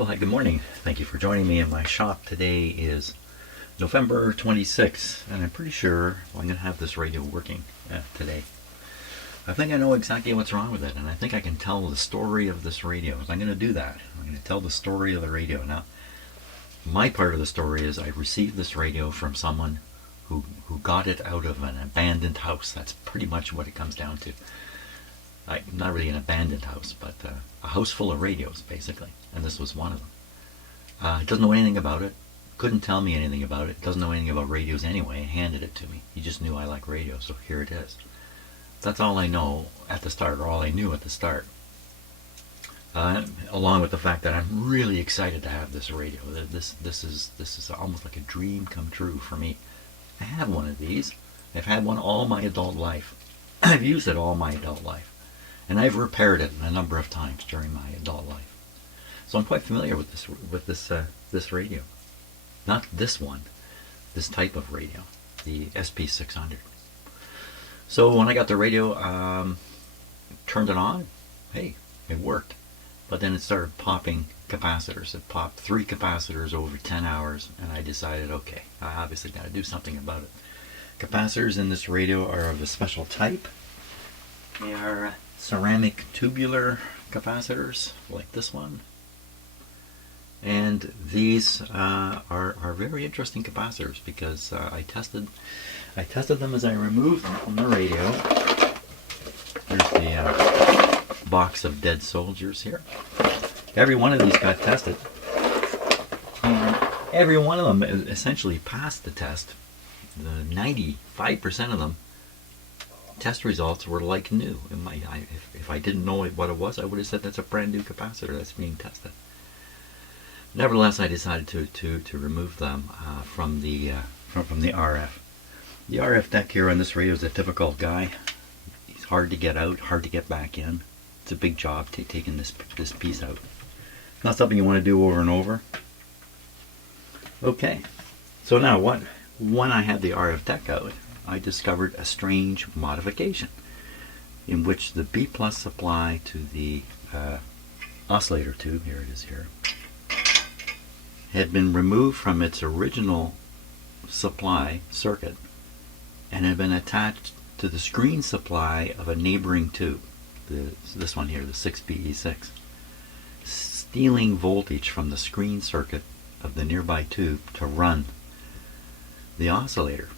Well, hi, good morning. Thank you for joining me in my shop. Today is November 26th, and I'm pretty sure I'm going to have this radio working today. I think I know exactly what's wrong with it, and I think I can tell the story of this radio. I'm going to do that. I'm going to tell the story of the radio. Now, my part of the story is I received this radio from someone who got it out of an abandoned house. That's pretty much what it comes down to. Not really an abandoned house, but a house full of radios, basically. And this was one of them. Doesn't know anything about it. Couldn't tell me anything about it. Doesn't know anything about radios anyway. Handed it to me. He just knew I like radio, so here it is. That's all I know at the start, or all I knew at the start. Along with the fact that I'm really excited to have this radio. This is almost like a dream come true for me. I have one of these. I've had one all my adult life. I've used it all my adult life. And I've repaired it a number of times during my adult life. So I'm quite familiar with this radio. Not this one, this type of radio, the SP600. So when I got the radio, turned it on, hey, it worked. But then it started popping capacitors. It popped 3 capacitors over 10 hours, and I decided, okay, I obviously got to do something about it. Capacitors in this radio are of a special type. They are ceramic tubular capacitors, like this one. And these are very interesting capacitors because I tested them as I removed them from the radio. There's the box of dead soldiers here. Every one of these got tested, and every one of them essentially passed the test. The 95% of them test results were like new. If I didn't know what it was, I would have said that's a brand new capacitor that's being tested. Nevertheless, I decided to remove them from the RF. The RF deck here on this radio is a difficult guy. He's hard to get out, hard to get back in. It's a big job taking this piece out. Not something you want to do over and over. Okay, so now when I had the RF deck out, I discovered a strange modification in which the B plus supply to the oscillator tube, here it is here, had been removed from its original supply circuit and had been attached to the screen supply of a neighboring tube, this one here, the 6BE6, stealing voltage from the screen circuit of the nearby tube to run the oscillator.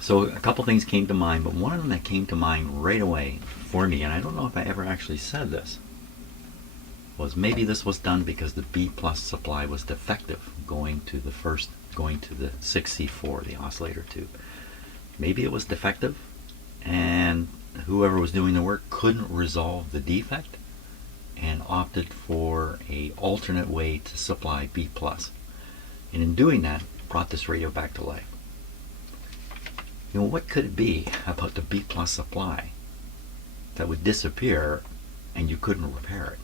So a couple things came to mind, but one of them that came to mind right away for me, and I don't know if I ever actually said this, was maybe this was done because the B plus supply was defective going to the 6C4, the oscillator tube. Maybe it was defective and whoever was doing the work couldn't resolve the defect and opted for a alternate way to supply B plus. And in doing that, brought this radio back to life. You know, what could it be about the B plus supply that would disappear and you couldn't repair it?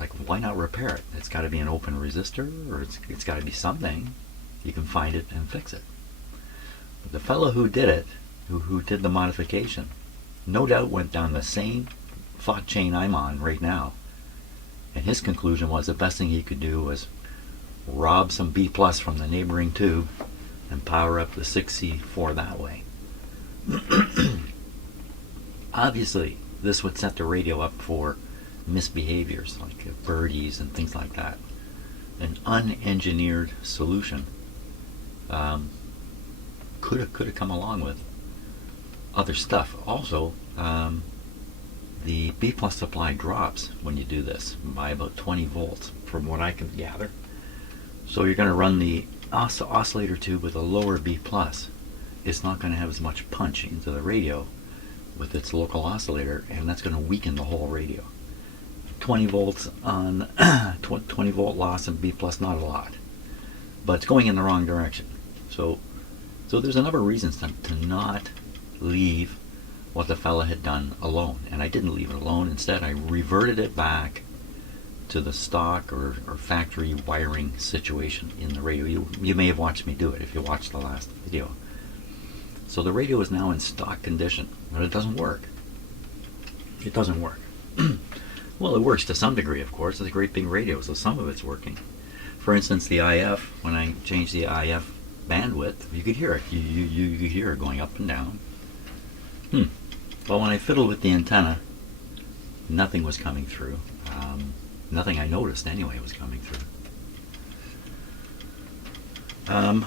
Like, why not repair it? It's got to be an open resistor, or it's got to be something. You can find it and fix it. But the fellow who did it, who did the modification, no doubt went down the same thought chain I'm on right now. And his conclusion was the best thing he could do was rob some B plus from the neighboring tube and power up the 6C4 that way. Obviously, this would set the radio up for misbehaviors like birdies and things like that. An unengineered solution could have come along with other stuff. Also, the B plus supply drops when you do this by about 20 volts from what I can gather. So you're going to run the oscillator tube with a lower B plus. It's not going to have as much punch into the radio with its local oscillator, and that's going to weaken the whole radio. 20 volts on 20 volt loss in B plus, not a lot, but it's going in the wrong direction. So there's a number of reasons to not leave what the fella had done alone, and I didn't leave it alone. Instead, I reverted it back to the stock or factory wiring situation in the radio. You may have watched me do it if you watched the last video. So the radio is now in stock condition, but it doesn't work. It doesn't work. Well, it works to some degree, of course. It's a great big radio, so some of it's working. For instance, the IF, when I changed the IF bandwidth, you could hear it. You could hear it going up and down. But when I fiddled with the antenna, nothing was coming through. Nothing I noticed anyway was coming through. I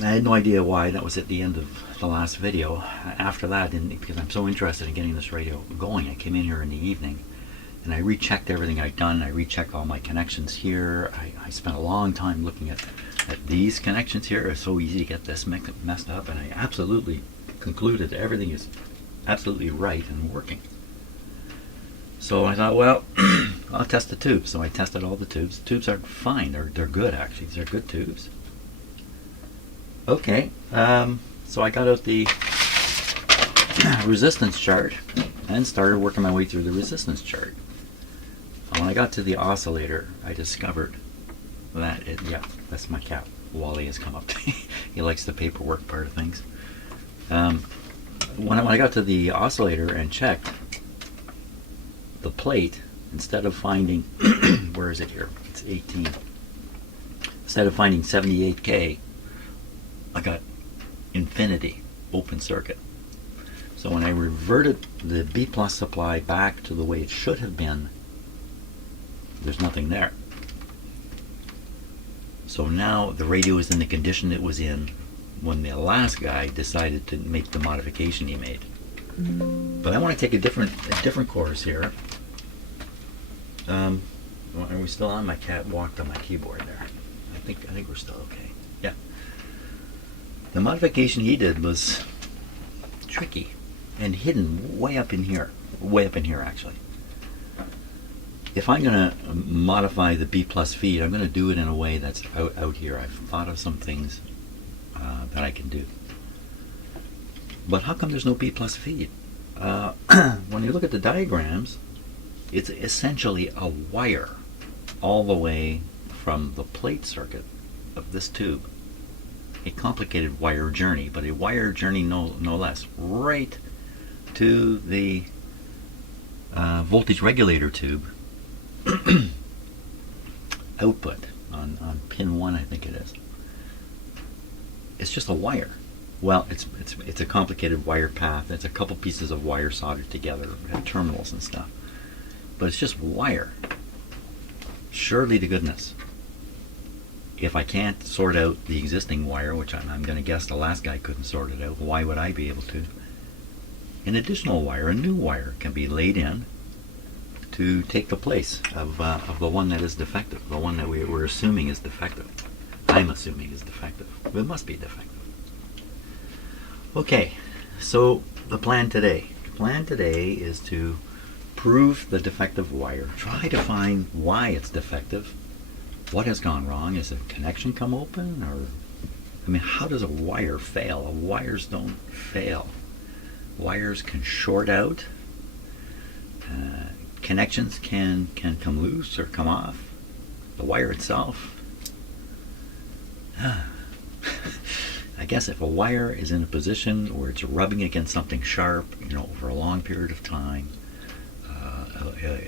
had no idea why. That was at the end of the last video. After that, because I'm so interested in getting this radio going, I came in here in the evening and I rechecked everything I'd done. I rechecked all my connections here. I spent a long time looking at these connections here. It's so easy to get this messed up, and I absolutely concluded that everything is absolutely right and working. So I thought, well, I'll test the tubes. So I tested all the tubes. The tubes are fine. They're good, actually. They're good tubes. Okay, so I got out the resistance chart and started working my way through the resistance chart. When I got to the oscillator, I discovered that yeah, that's my cat. Wally has come up to me. He likes the paperwork part of things. When I got to the oscillator and checked the plate, instead of finding, where is it here? It's 18. Instead of finding 78K, I got infinity, open circuit. So when I reverted the B plus supply back to the way it should have been, there's nothing there. So now the radio is in the condition it was in when the last guy decided to make the modification he made. But I want to take a different course here. Are we still on? My cat walked on my keyboard there. I think we're still okay. Yeah. The modification he did was tricky and hidden way up in here actually. If I'm going to modify the B plus feed, I'm going to do it in a way that's out here. I've thought of some things that I can do. But how come there's no B plus feed? When you look at the diagrams, it's essentially a wire all the way from the plate circuit of this tube. A complicated wire journey, but a wire journey no less, right to the voltage regulator tube output on pin 1, I think it is. It's just a wire. Well, it's a complicated wire path. It's a couple pieces of wire soldered together at terminals and stuff. But it's just wire. Surely to goodness, if I can't sort out the existing wire, which I'm going to guess the last guy couldn't sort it out, why would I be able to? An additional wire, a new wire, can be laid in to take the place of the one that is defective, the one that we're assuming is defective. I'm assuming is defective. It must be defective. Okay, so the plan today. The plan today is to prove the defective wire. Try to find why it's defective. What has gone wrong? Is a connection come open? Or, I mean, how does a wire fail? Wires don't fail. Wires can short out. Connections can come loose or come off. The wire itself. I guess if a wire is in a position where it's rubbing against something sharp, over a long period of time,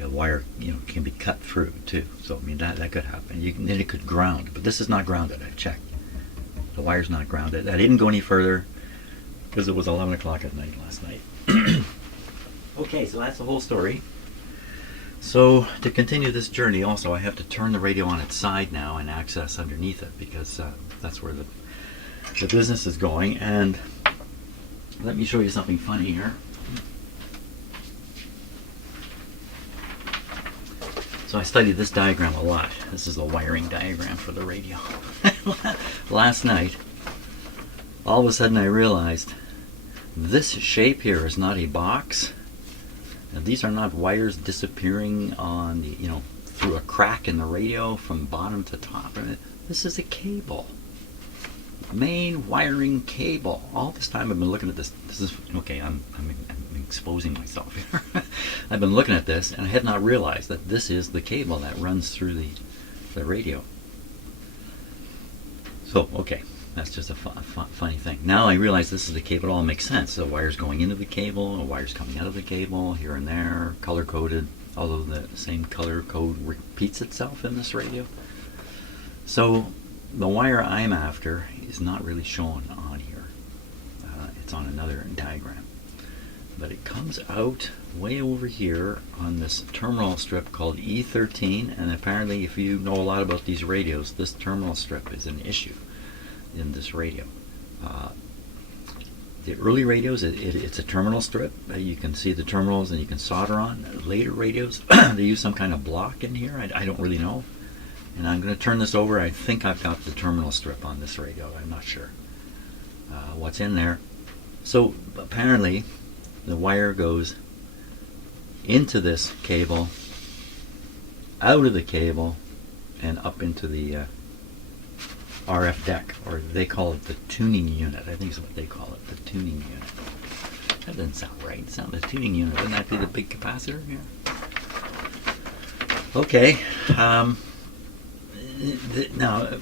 a wire, can be cut through too. So I mean that could happen. Then it could ground, but this is not grounded. I checked. The wire's not grounded. I didn't go any further because it was 11 o'clock at night last night. Okay, so that's the whole story. So to continue this journey, also I have to turn the radio on its side now and access underneath it because that's where the business is going. And let me show you something funny here. So I studied this diagram a lot. This is the wiring diagram for the radio. Last night, all of a sudden I realized this shape here is not a box. Now, these are not wires disappearing on the, through a crack in the radio from bottom to top. This is a cable. Main wiring cable. All this time I've been looking at this. This is okay. I'm exposing myself here. I've been looking at this and I had not realized that this is the cable that runs through the radio. So okay, that's just a funny thing. Now I realize this is the cable. It all makes sense. The wires going into the cable, the wires coming out of the cable, here and there, color coded. although the same color code repeats itself in this radio. So the wire I'm after is not really shown on here. It's on another diagram. But it comes out way over here on this terminal strip called E13, and apparently if you know a lot about these radios, this terminal strip is an issue in this radio. The early radios, it's a terminal strip. You can see the terminals and you can solder on. Later radios, they use some kind of block in here. I don't really know. And I'm going to turn this over. I think I've got the terminal strip on this radio. I'm not sure what's in there. So apparently the wire goes into this cable, out of the cable, and up into the RF deck, or they call it the tuning unit. I think is what they call it, the tuning unit. That doesn't sound right. It sounds the tuning unit. Wouldn't that be the big capacitor here? Okay. Now,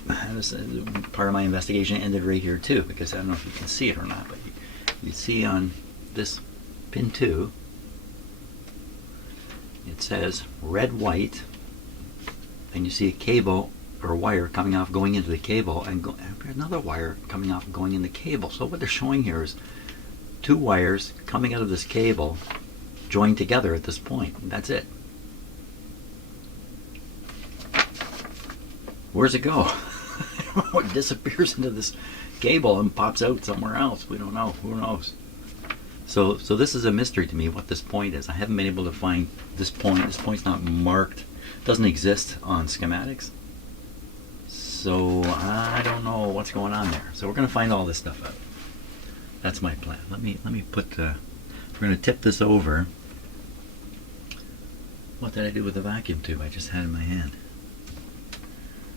part of my investigation ended right here too, because I don't know if you can see it or not, but you see on this pin 2, it says red, white, and you see a cable or wire coming off going into the cable, and another wire coming off going in the cable. So what they're showing here is 2 wires coming out of this cable joined together at this point. And that's it. Where's it go? It disappears into this cable and pops out somewhere else. We don't know. Who knows? So this is a mystery to me, what this point is. I haven't been able to find this point. This point's not marked. It doesn't exist on schematics. So I don't know what's going on there. So we're going to find all this stuff out. That's my plan. Let me put. We're going to tip this over. What did I do with the vacuum tube I just had in my hand?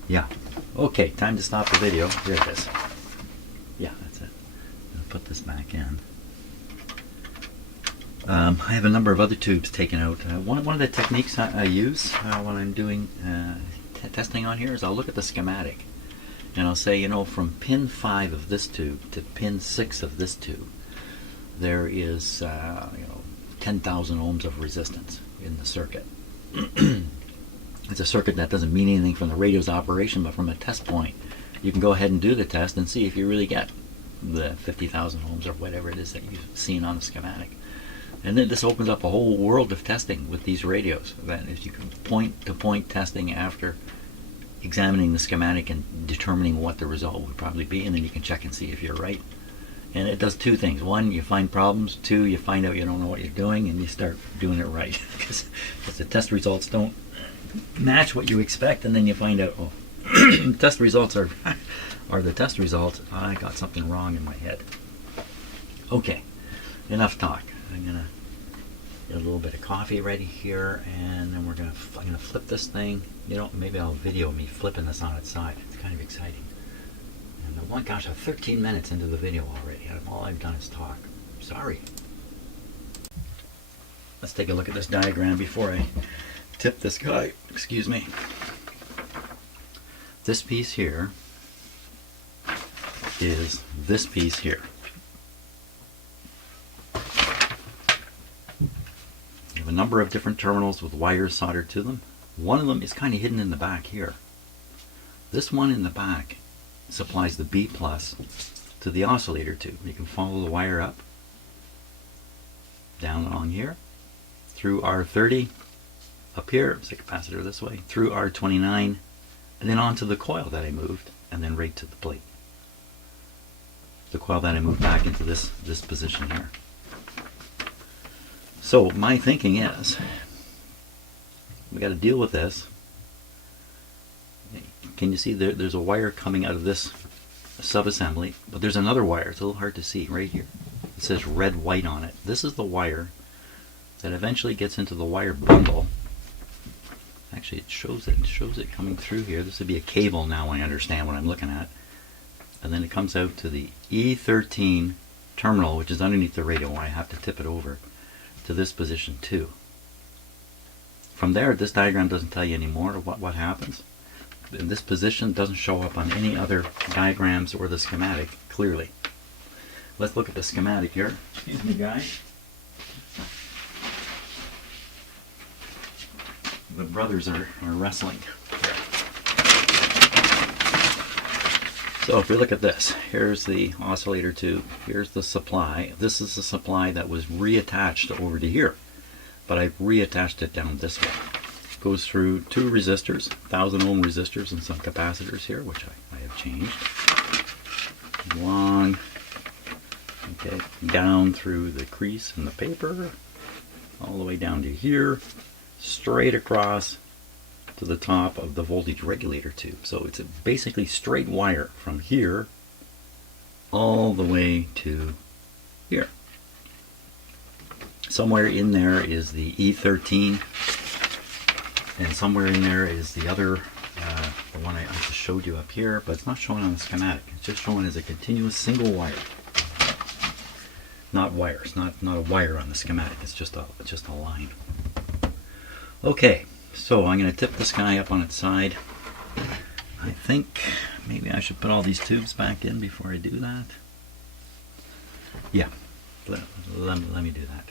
Yeah. Okay, time to stop the video. Here it is. Yeah, that's it. I'll put this back in. I have a number of other tubes taken out. One of the techniques I use when I'm doing testing on here is I'll look at the schematic and I'll say, from pin 5 of this tube to pin 6 of this tube, there is 10,000 ohms of resistance in the circuit. It's a circuit that doesn't mean anything from the radio's operation, but from a test point, you can go ahead and do the test and see if you really get the 50,000 ohms or whatever it is that you've seen on the schematic. And then this opens up a whole world of testing with these radios. That is, you can point-to-point testing after examining the schematic and determining what the result would probably be, and then you can check and see if you're right. And it does 2 things. 1, you find problems. 2, you find out you don't know what you're doing, and you start doing it right. Because the test results don't match what you expect, and then you find out, test results are the test results. I got something wrong in my head. Okay, enough talk. I'm gonna get a little bit of coffee ready here, and then I'm gonna flip this thing. Maybe I'll video me flipping this on its side. It's kind of exciting. And oh my gosh, I'm 13 minutes into the video already, and all I've done is talk. Sorry. Let's take a look at this diagram before I tip this guy. Excuse me. This piece here is this piece here. You have a number of different terminals with wires soldered to them. One of them is kind of hidden in the back here. This one in the back supplies the B plus to the oscillator tube. You can follow the wire up, down along here, through R30, up here, it's a capacitor this way, through R29, and then onto the coil that I moved, and then right to the plate. The coil that I moved back into this position here. So my thinking is, we got to deal with this. Can you see there's a wire coming out of this subassembly, but there's another wire. It's a little hard to see right here. It says red, white on it. This is the wire that eventually gets into the wire bundle. Actually, it shows it coming through here. This would be a cable now. I understand what I'm looking at. And then it comes out to the E13 terminal, which is underneath the radio. I have to tip it over to this position too. From there, this diagram doesn't tell you any more of what happens. In this position doesn't show up on any other diagrams or the schematic clearly. Let's look at the schematic here. Excuse me, guys. the brothers are wrestling. So if we look at this, here's the oscillator tube, here's the supply. This is the supply that was reattached over to here, but I've reattached it down this way. It goes through two resistors, 1000 ohm resistors and some capacitors here, which I have changed. Long, okay, down through the crease in the paper, all the way down to here, straight across to the top of the voltage regulator tube. So it's a basically straight wire from here all the way to here. Somewhere in there is the E13, and somewhere in there is the other, the one I just showed you up here, but it's not shown on the schematic. It's just shown as a continuous single wire. Not wires, not a wire on the schematic. It's just a line. Okay. So I'm going to tip this guy up on its side. I think maybe I should put all these tubes back in before I do that. Yeah, let me do that.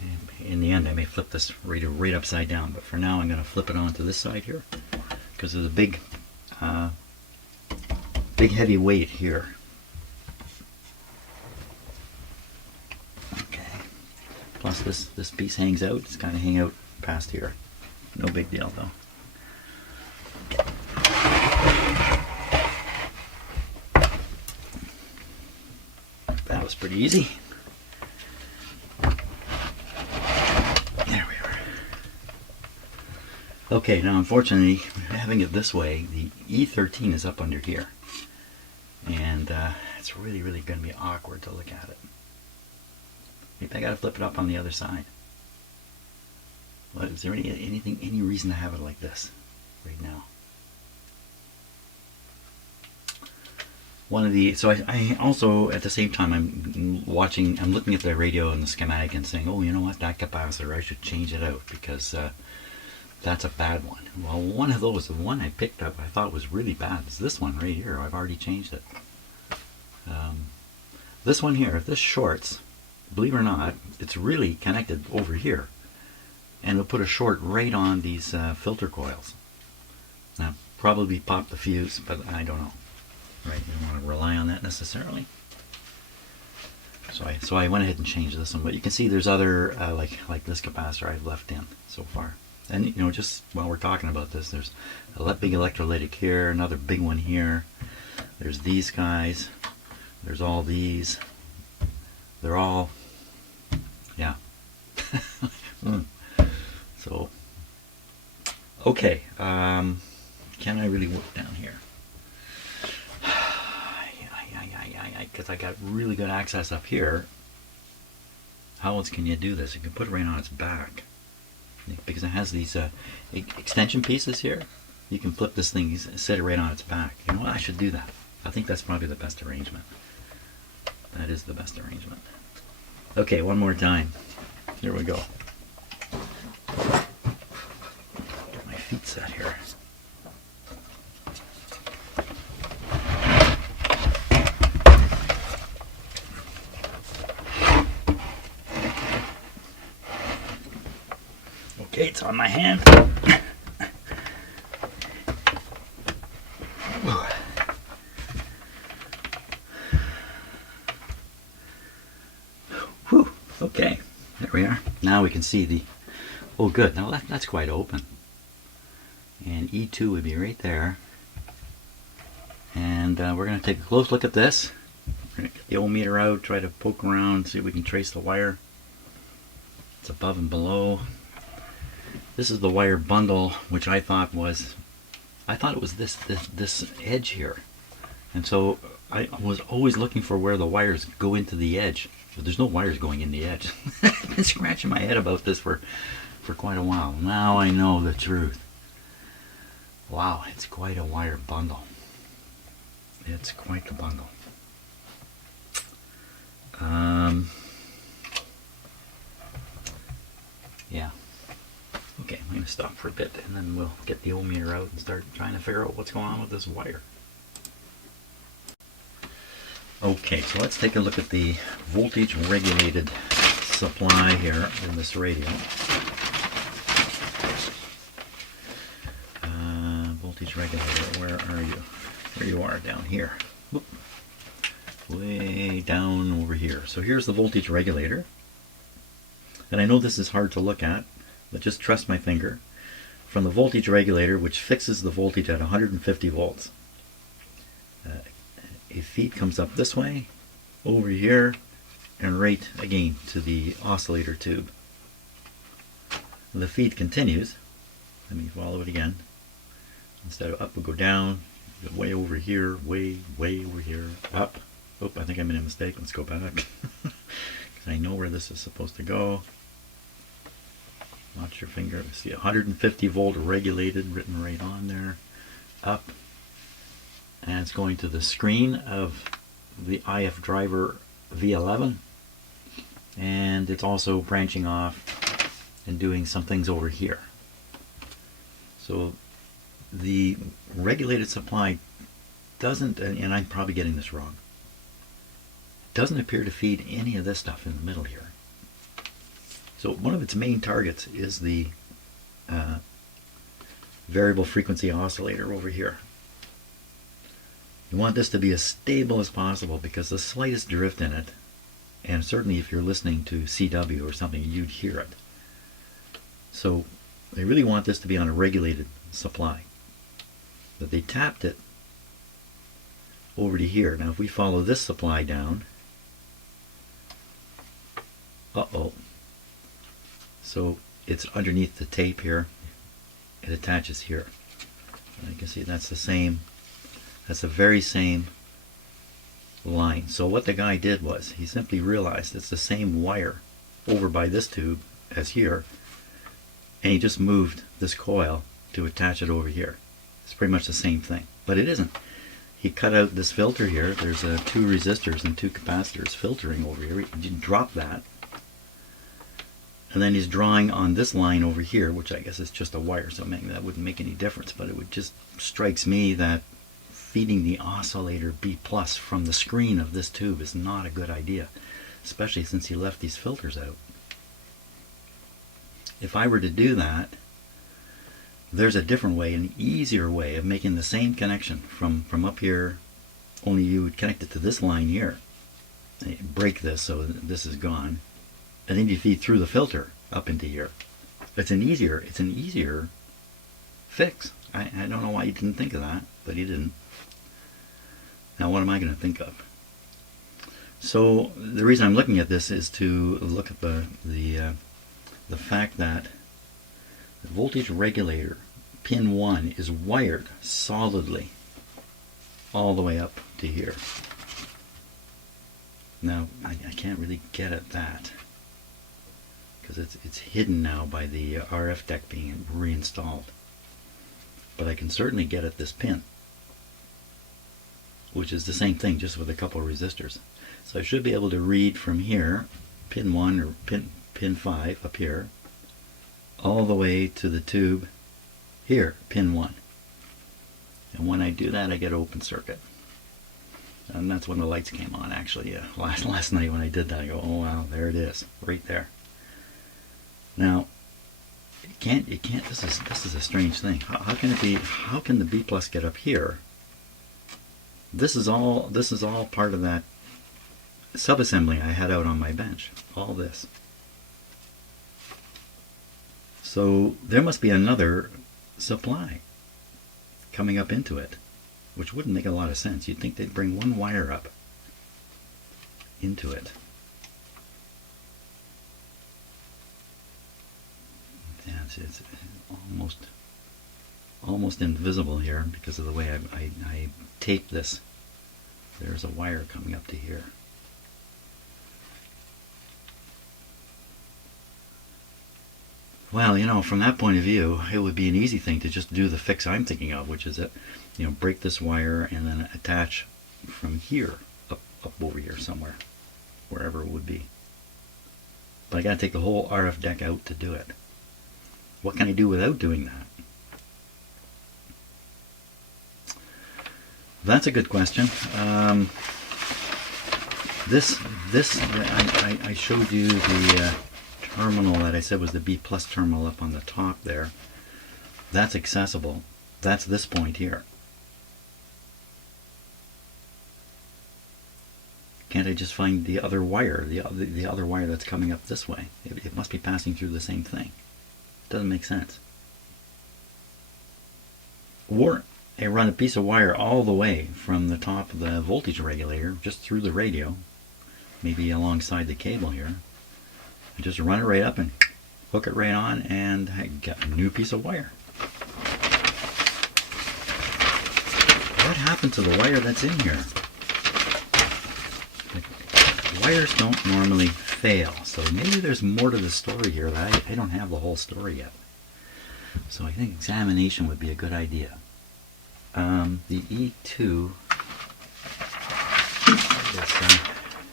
And in the end I may flip this right upside down, but for now I'm going to flip it onto this side here because there's a big heavy weight here. Plus this piece hangs out. It's kind of hang out past here. No big deal though. That was pretty easy. There we are. Okay, now unfortunately, having it this way, the E13 is up under here. And it's really going to be awkward to look at it. Maybe I gotta flip it up on the other side. Well, is there any reason to have it like this right now? So I also at the same time I'm looking at the radio and the schematic and saying, oh, you know what, that capacitor, I should change it out because that's a bad one. Well, one of those, the one I picked up I thought was really bad is this one right here. I've already changed it. This one here, if this shorts, believe it or not, it's really connected over here, and it'll put a short right on these filter coils. Now, probably pop the fuse, but I don't know. Right, you don't want to rely on that necessarily. So I went ahead and changed this one, but you can see there's other like this capacitor I've left in so far. And you know, just while we're talking about this, there's a big electrolytic here, another big one here. There's these guys. There's all these. They're all, yeah. So, okay. Can I really work down here? Because I got really good access up here. How else can you do this? You can put it right on its back. Because it has these extension pieces here. You can flip this thing, set it right on its back. You know what? I should do that. I think that's probably the best arrangement. That is the best arrangement. Okay, one more time. Here we go. Get my feet set here. Okay, it's on my hand. Whew. Okay, there we are. Now we can see the, oh good, now that's quite open. And E2 would be right there. And we're going to take a close look at this. We're going to get the ohm meter out, try to poke around, see if we can trace the wire. It's above and below. This is the wire bundle, which I thought it was this edge here. And so I was always looking for where the wires go into the edge. But there's no wires going in the edge. I've been scratching my head about this for quite a while. Now I know the truth. Wow, it's quite a wire bundle. It's quite the bundle. Yeah. Okay, I'm going to stop for a bit and then we'll get the ohm meter out and start trying to figure out what's going on with this wire. Okay, so let's take a look at the voltage regulated supply here in this radio. Voltage regulator, where are you? There you are, down here. Whoop. Way down over here. So here's the voltage regulator. And I know this is hard to look at, but just trust my finger. From the voltage regulator, which fixes the voltage at 150 volts. A feed comes up this way, over here, and right again to the oscillator tube. And the feed continues. Let me follow it again. Instead of up, we'll go down, way over here, way over here, up. Oh, I think I made a mistake. Let's go back. Because I know where this is supposed to go. Watch your finger. See 150 volt regulated written right on there. Up. And it's going to the screen of the IF driver V11. And it's also branching off and doing some things over here. So the regulated supply doesn't, and I'm probably getting this wrong, doesn't appear to feed any of this stuff in the middle here. So one of its main targets is the variable frequency oscillator over here. You want this to be as stable as possible because the slightest drift in it, and certainly if you're listening to CW or something, you'd hear it. So they really want this to be on a regulated supply. But they tapped it over to here. Now if we follow this supply down, so it's underneath the tape here. It attaches here. And you can see that's the same, that's the very same line. So what the guy did was he simply realized it's the same wire over by this tube as here, and he just moved this coil to attach it over here. It's pretty much the same thing, but it isn't. He cut out this filter here. There's 2 resistors and 2 capacitors filtering over here. He dropped that. And then he's drawing on this line over here, which I guess is just a wire, so maybe that wouldn't make any difference, but it would just strikes me that feeding the oscillator B plus from the screen of this tube is not a good idea, especially since he left these filters out. If I were to do that, there's a different way, an easier way of making the same connection from up here, only you would connect it to this line here. Break this so this is gone. And then you feed through the filter up into here. It's an easier fix. I don't know why you didn't think of that, but you didn't. Now what am I going to think of? So the reason I'm looking at this is to look at the fact that the voltage regulator pin 1 is wired solidly all the way up to here. Now I can't really get at that because it's hidden now by the RF deck being reinstalled. But I can certainly get at this pin, which is the same thing, just with a couple of resistors. So I should be able to read from here, pin 1 or pin 5 up here, all the way to the tube here, pin 1. And when I do that, I get open circuit. And that's when the lights came on, actually. Yeah, last night when I did that, I go, oh wow, there it is, right there. Now, it can't. This is a strange thing. How can it be? How can the B plus get up here? This is all part of that subassembly I had out on my bench. All this. So there must be another supply coming up into it, which wouldn't make a lot of sense. You'd think they'd bring one wire up into it. Yeah, it's almost invisible here because of the way I taped this. There's a wire coming up to here. Well, you know, from that point of view, it would be an easy thing to just do the fix I'm thinking of, which is that, you know, break this wire and then attach from here up over here somewhere, wherever it would be. But I got to take the whole RF deck out to do it. What can I do without doing that? That's a good question. I showed you the terminal that I said was the B plus terminal up on the top there. That's accessible. That's this point here. Can't I just find the other wire, the other wire that's coming up this way? It must be passing through the same thing. Doesn't make sense. Or I run a piece of wire all the way from the top of the voltage regulator, just through the radio, maybe alongside the cable here. I just run it right up and hook it right on, and I got a new piece of wire. What happened to the wire that's in here? Wires don't normally fail, so maybe there's more to the story here that I don't have the whole story yet. So I think examination would be a good idea. The E2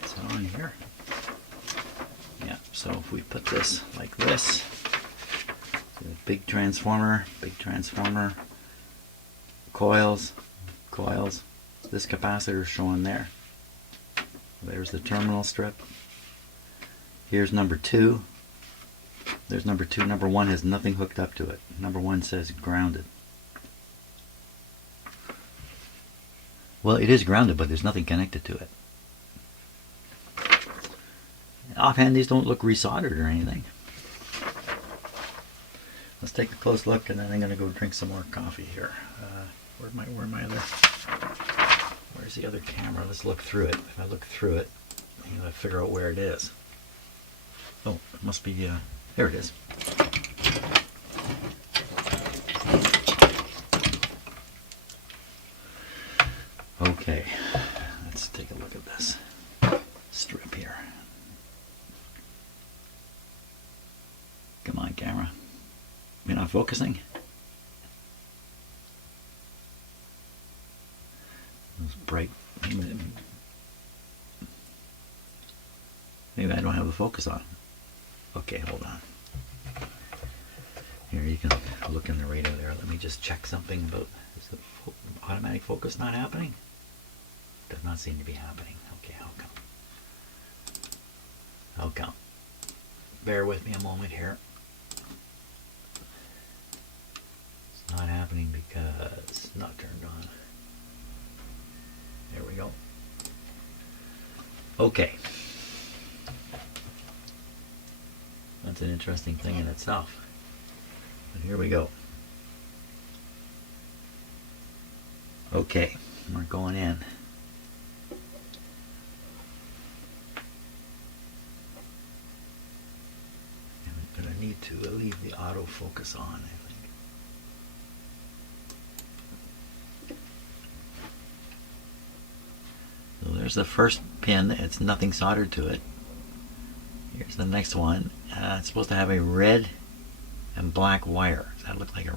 is on here. Yeah, so if we put this like this, big transformer, coils, this capacitor is shown there. There's the terminal strip. Here's number 2. There's number 2. Number 1 has nothing hooked up to it. Number 1 says grounded. Well, it is grounded, but there's nothing connected to it. Offhand, these don't look resoldered or anything. Let's take a close look, and then I'm going to go drink some more coffee here. Where's the other camera? Let's look through it. If I look through it, I'm going to figure out where it is. Oh, it must be, there it is. Okay, let's take a look at this strip here. Come on, camera. You're not focusing? It's bright. Maybe I don't have the focus on. Okay, hold on. Here, you can look in the radio there. Let me just check something about, is the automatic focus not happening? Does not seem to be happening. Okay, how come? How come? Bear with me a moment here. It's not happening because it's not turned on. There we go. Okay. That's an interesting thing in itself. But here we go. Okay, we're going in. And I'm going to need to leave the autofocus on, I think. So there's the first pin. It's nothing soldered to it. Here's the next one. It's supposed to have a red and black wire. Does that look like a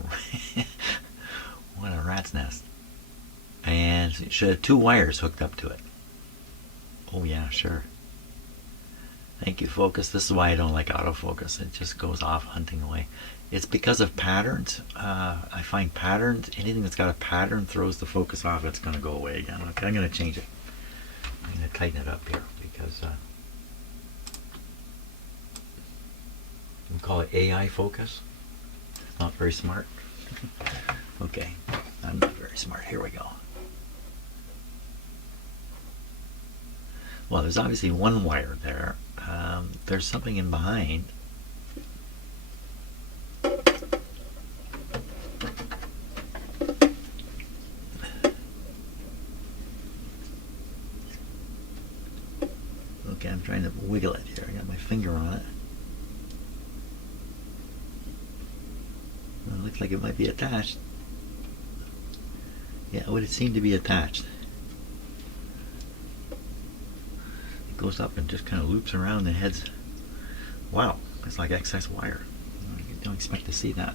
what a rat's nest? And it should have 2 wires hooked up to it. Oh yeah, sure. Thank you, focus. This is why I don't like autofocus. It just goes off hunting away. It's because of patterns. I find patterns, anything that's got a pattern throws the focus off. It's going to go away again. Okay, I'm going to change it. I'm going to tighten it up here because we call it AI focus. It's not very smart. Okay, I'm not very smart. Here we go. Well, there's obviously 1 wire there. There's something in behind. Okay, I'm trying to wiggle it here. I got my finger on it. Well, it looks like it might be attached. Yeah, it would seem to be attached. It goes up and just kind of loops around and heads. Wow, it's like excess wire. You don't expect to see that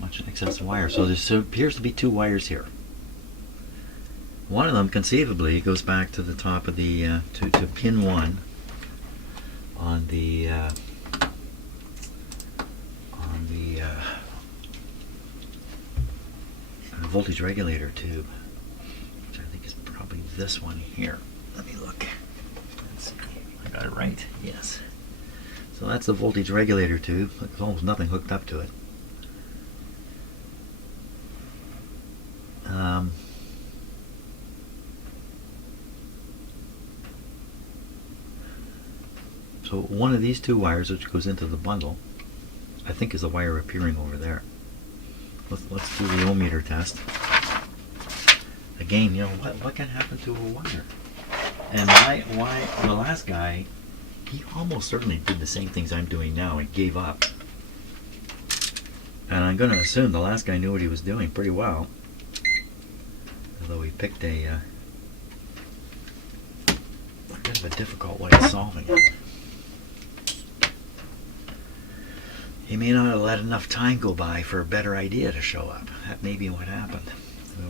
much excess wire. So there appears to be 2 wires here. One of them conceivably goes back to the top of the to pin 1 on the voltage regulator tube, which I think is probably this one here. Let me look. it right. Yes. So that's the voltage regulator tube. There's almost nothing hooked up to it. So one of these two wires, which goes into the bundle, I think is the wire appearing over there. Let's do the ohm meter test. Again, what can happen to a wire? And why the last guy, he almost certainly did the same things I'm doing now and gave up. And I'm going to assume the last guy knew what he was doing pretty well. Although he picked a bit of a difficult way of solving it. He may not have let enough time go by for a better idea to show up. That may be what happened.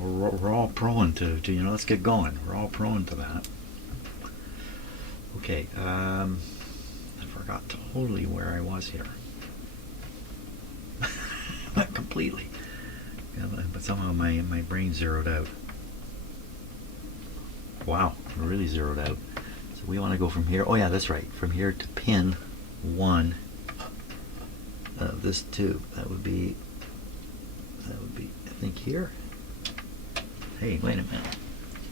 We're all prone to let's get going. We're all prone to that. Okay, I forgot totally where I was here. Not completely. But somehow my brain zeroed out. Wow, really zeroed out. So we want to go from here. Oh yeah, that's right. From here to pin 1 of this tube. That would be I think here. Hey, wait a minute.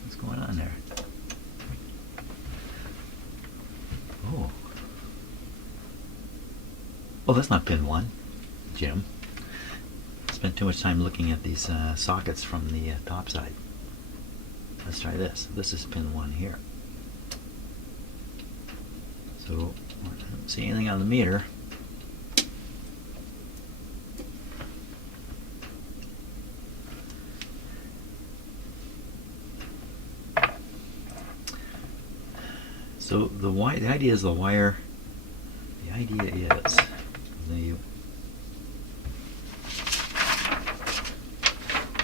What's going on there? Oh, that's not pin 1, Jim. Spent too much time looking at these sockets from the top side. Let's try this. This is pin 1 here. So, I don't see anything on the meter. So the idea is the wire. The idea is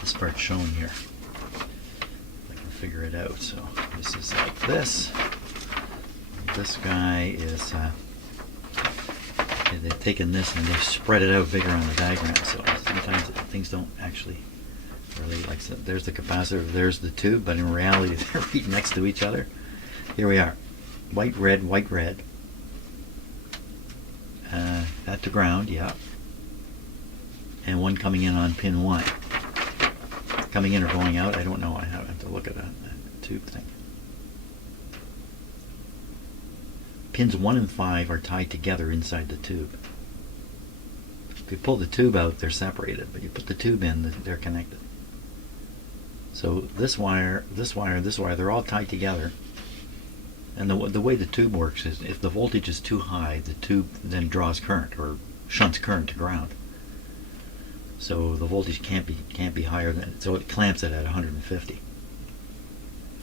this part's shown here. I can figure it out. So this is like this. This guy is. They've taken this and they've spread it out bigger on the diagram. So sometimes things don't actually really like. So there's the capacitor. There's the tube, but in reality they're right next to each other. Here we are. White, red, white, red. That to ground, yeah. And one coming in on pin 1. Coming in or going out, I don't know. I have to look at that tube thing. Pins 1 and 5 are tied together inside the tube. If you pull the tube out, they're separated, but you put the tube in, they're connected. So this wire, this wire, this wire, they're all tied together. And the way the tube works is if the voltage is too high, the tube then draws current or shunts current to ground. So the voltage can't be higher than, so it clamps it at 150.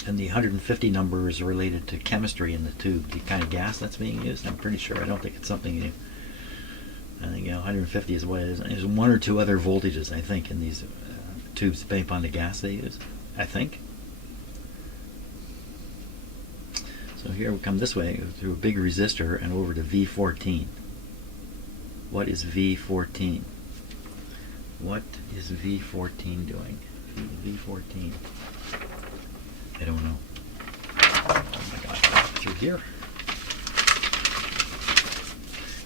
And the 150 number is related to chemistry in the tube, the kind of gas that's being used. I'm pretty sure. I don't think it's something new. I think 150 is what it is. There's one or two other voltages, I think, in these tubes based upon the gas they use. I think. So here we come this way through a big resistor and over to V14. What is V14? What is V14 doing? V14. I don't know. Oh my God, through here.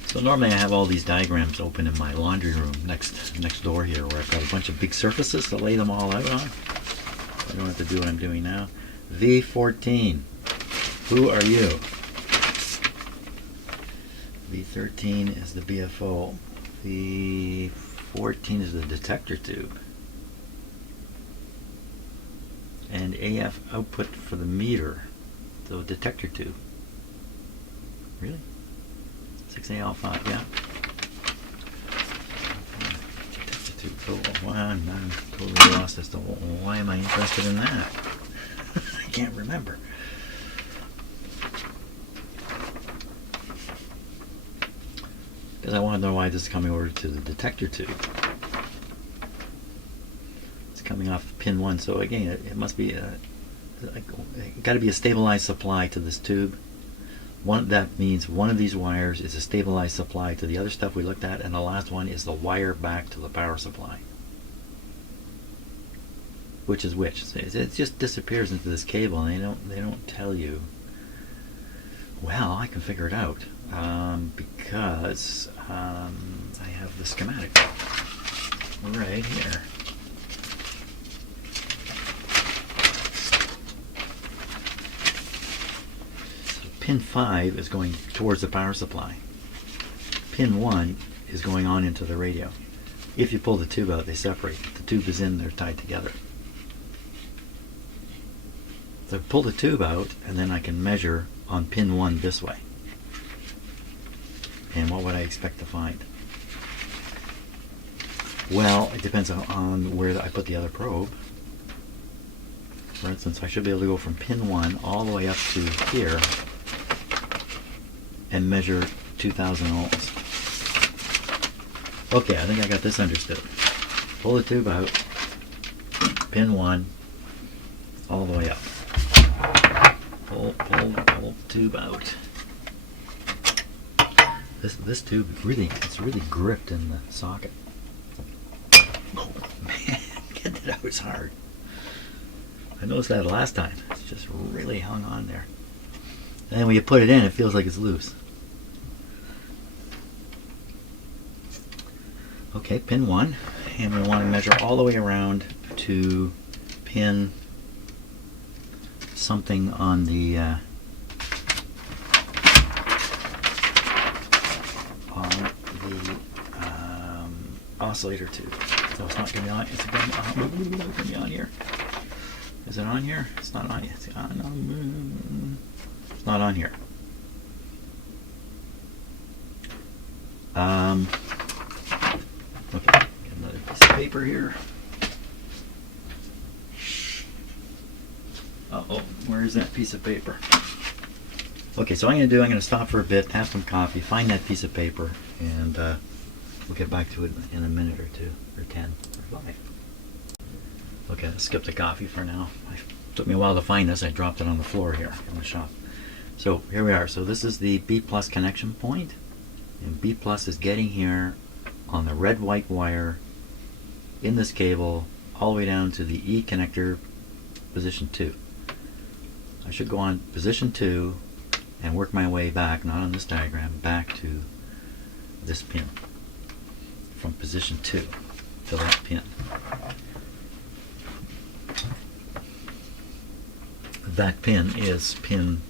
So normally I have all these diagrams open in my laundry room next door here, where I've got a bunch of big surfaces to lay them all out on. I don't have to do what I'm doing now. V14. Who are you? V13 is the BFO. V14 is the detector tube. And AF output for the meter, the detector tube. Really? 6AL5, yeah. Detector tube. So, well, I'm totally lost as to why am I interested in that? I can't remember. Because I want to know why this is coming over to the detector tube. It's coming off pin 1, so again, it must be got to be a stabilized supply to this tube. That means one of these wires is a stabilized supply to the other stuff we looked at, and the last one is the wire back to the power supply. Which is which? It just disappears into this cable, and they don't tell you Well, I can figure it out because I have the schematic right here. So pin 5 is going towards the power supply. Pin 1 is going on into the radio. If you pull the tube out, they separate. The tube is in, they're tied together. So pull the tube out, and then I can measure on pin 1 this way. And what would I expect to find? Well, it depends on where I put the other probe. For instance, I should be able to go from pin 1 all the way up to here and measure 2,000 ohms. Okay, I think I got this understood. Pull the tube out, pin 1, all the way up. Pull the tube out. This tube it's really gripped in the socket. Oh man, get that out, it's hard. I noticed that last time. It's just really hung on there. And then when you put it in, it feels like it's loose. Okay, pin 1, and we want to measure all the way around to pin something on the oscillator tube. So it's not going to be on. It's going to be on here. Is it on here? It's not on. It's not on here. Okay, get another piece of paper here. Uh-oh, where is that piece of paper? Okay, so I'm going to stop for a bit, have some coffee, find that piece of paper, and we'll get back to it in a minute or 2, or 10, or 5. Okay, let's skip the coffee for now. It took me a while to find this. I dropped it on the floor here in the shop. So here we are. So this is the B plus connection point, and B plus is getting here on the red-white wire in this cable all the way down to the E connector position 2. I should go on position 2 and work my way back, not on this diagram, back to this pin. From position 2 to that pin. That pin is pin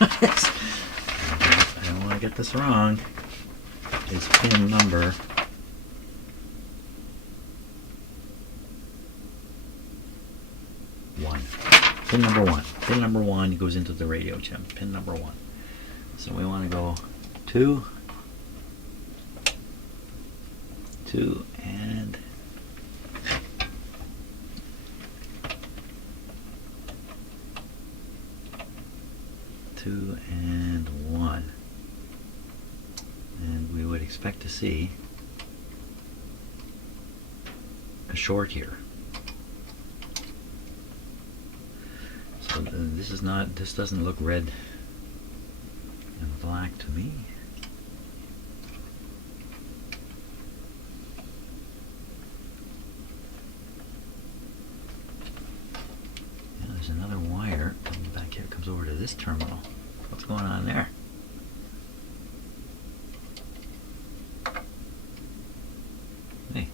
I don't want to get this wrong. Is pin number 1. Pin number 1. Pin number 1 goes into the radio chip. Pin number 1. So we want to go 2, and 2 and 1. And we would expect to see a short here. So this doesn't look red and black to me. Yeah, there's another wire coming back here. It comes over to this terminal. What's going on there? Hey.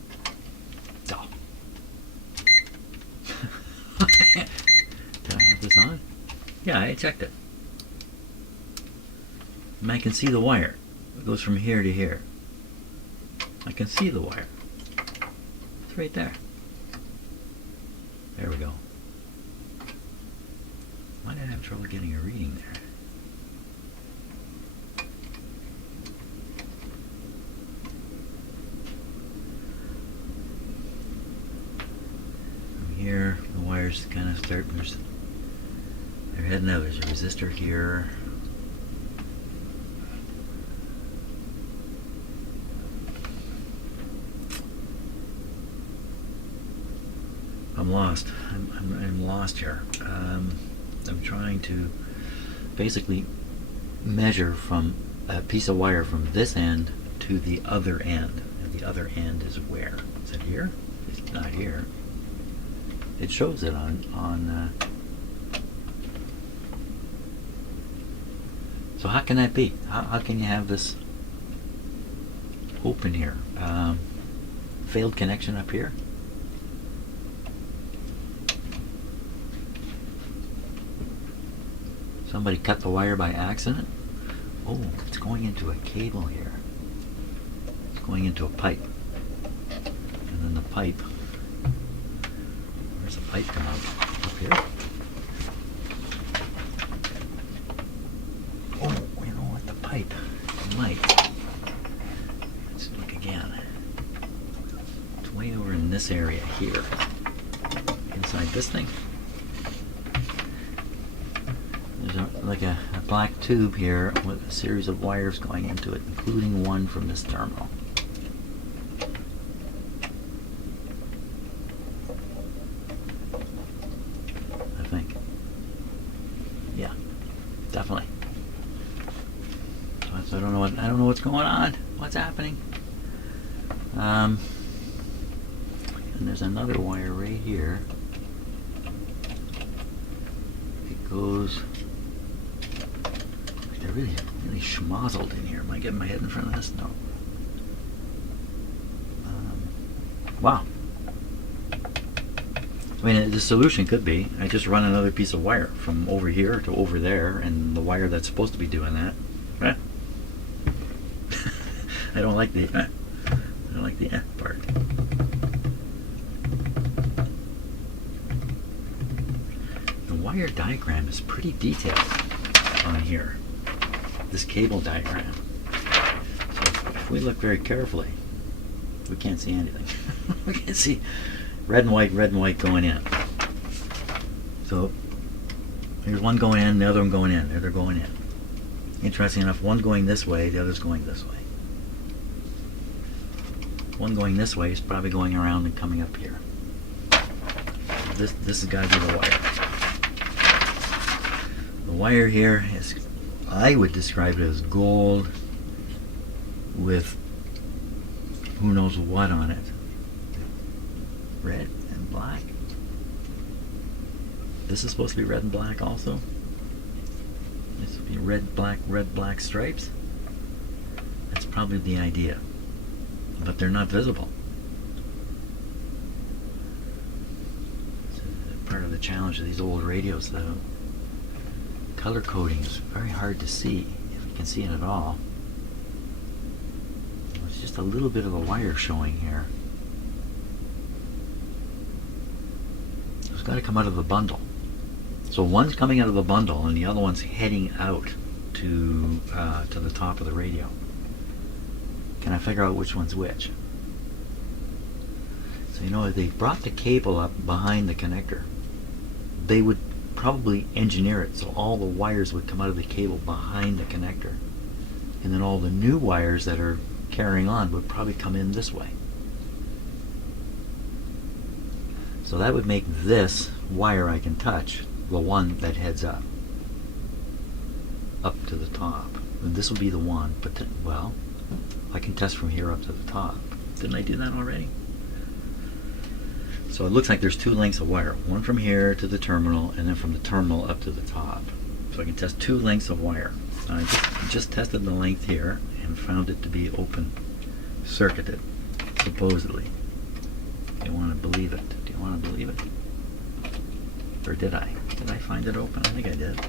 Oh. Did I have this on? Yeah, I checked it. And I can see the wire. It goes from here to here. I can see the wire. It's right there. There we go. Why did I have trouble getting a reading there? From here, the wires kind of start. They're heading out. There's a resistor here. I'm lost. I'm lost here. I'm trying to basically measure from a piece of wire from this end to the other end. And the other end is where? Is it here? It's not here. It shows it on So how can that be? How can you have this open here? Failed connection up here? Somebody cut the wire by accident? Oh, it's going into a cable here. It's going into a pipe. And then the pipe, where's the pipe come out? Up here? Oh, you know what, the pipe might. Let's look again. It's way over in this area here. Inside this thing. There's like a black tube here with a series of wires going into it, including one from this terminal. I think. Yeah, definitely. So I don't know what's going on. What's happening? And there's another wire right here. It goes. They're really schmozzled in here. Am I getting my head in front of this? No. Wow. I mean, the solution could be I just run another piece of wire from over here to over there, and the wire that's supposed to be doing that. I don't like the part. The wire diagram is pretty detailed on here. This cable diagram. So if we look very carefully, we can't see anything. We can see red and white going in. So here's one going in, the other one going in. They're going in. Interesting enough, one's going this way, the other's going this way. One going this way is probably going around and coming up here. This has got to be the wire. The wire here is, I would describe it as gold with who knows what on it. Red and black. This is supposed to be red and black also. This would be red, black stripes. That's probably the idea. But they're not visible. It's part of the challenge of these old radios, though. Color coding is very hard to see, if you can see it at all. It's just a little bit of a wire showing here. It's got to come out of the bundle. So one's coming out of the bundle and the other one's heading out to the top of the radio. Can I figure out which one's which? So you know, if they brought the cable up behind the connector, they would probably engineer it so all the wires would come out of the cable behind the connector, and then all the new wires that are carrying on would probably come in this way. So that would make this wire I can touch the one that heads up to the top, and this will be the one. But then, well, I can test from here up to the top. Didn't I do that already? So it looks like there's two lengths of wire, one from here to the terminal, and then from the terminal up to the top. So I can test two lengths of wire. I just tested the length here and found it to be open circuited, supposedly. Do you want to believe it? Do you want to believe it? Or did I? Did I find it open? I think I did.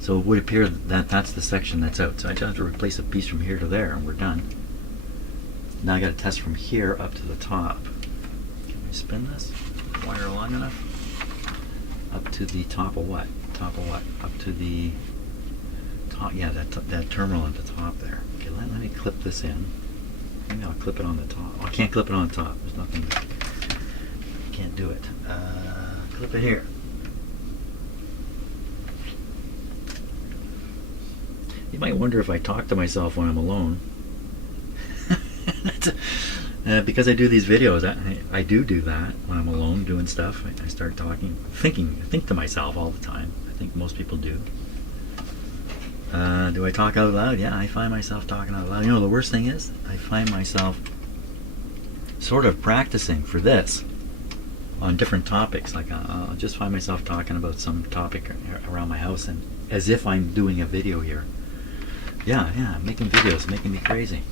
So it would appear that that's the section that's out. So I just have to replace a piece from here to there and we're done. Now I got to test from here up to the top. Can we spin this wire long enough? Up to the top of what? Top of what? Up to the top. Yeah, that terminal at the top there. Okay, let me clip this in. Maybe I'll clip it on the top. Oh, I can't clip it on the top. There's nothing. I can't do it. Clip it here. You might wonder if I talk to myself when I'm alone. Because I do these videos, I do that when I'm alone doing stuff. I start talking, think to myself all the time. I think most people do. Do I talk out loud? Yeah, I find myself talking out loud. You know, the worst thing is, I find myself sort of practicing for this on different topics. Like I'll just find myself talking about some topic around my house, and as if I'm doing a video here. Yeah, making videos, making me crazy.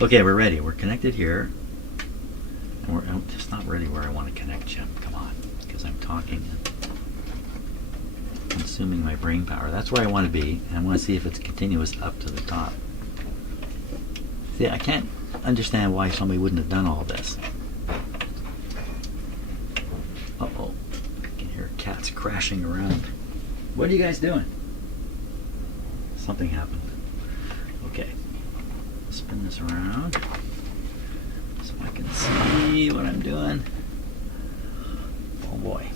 Okay, we're ready. We're connected here. And we're just not really where I want to connect, Jim. Come on, because I'm talking and consuming my brain power. That's where I want to be, and I want to see if it's continuous up to the top. See, I can't understand why somebody wouldn't have done all this. Uh-oh, I can hear cats crashing around. What are you guys doing? Something happened. Okay, spin this around so I can see what I'm doing. Oh boy.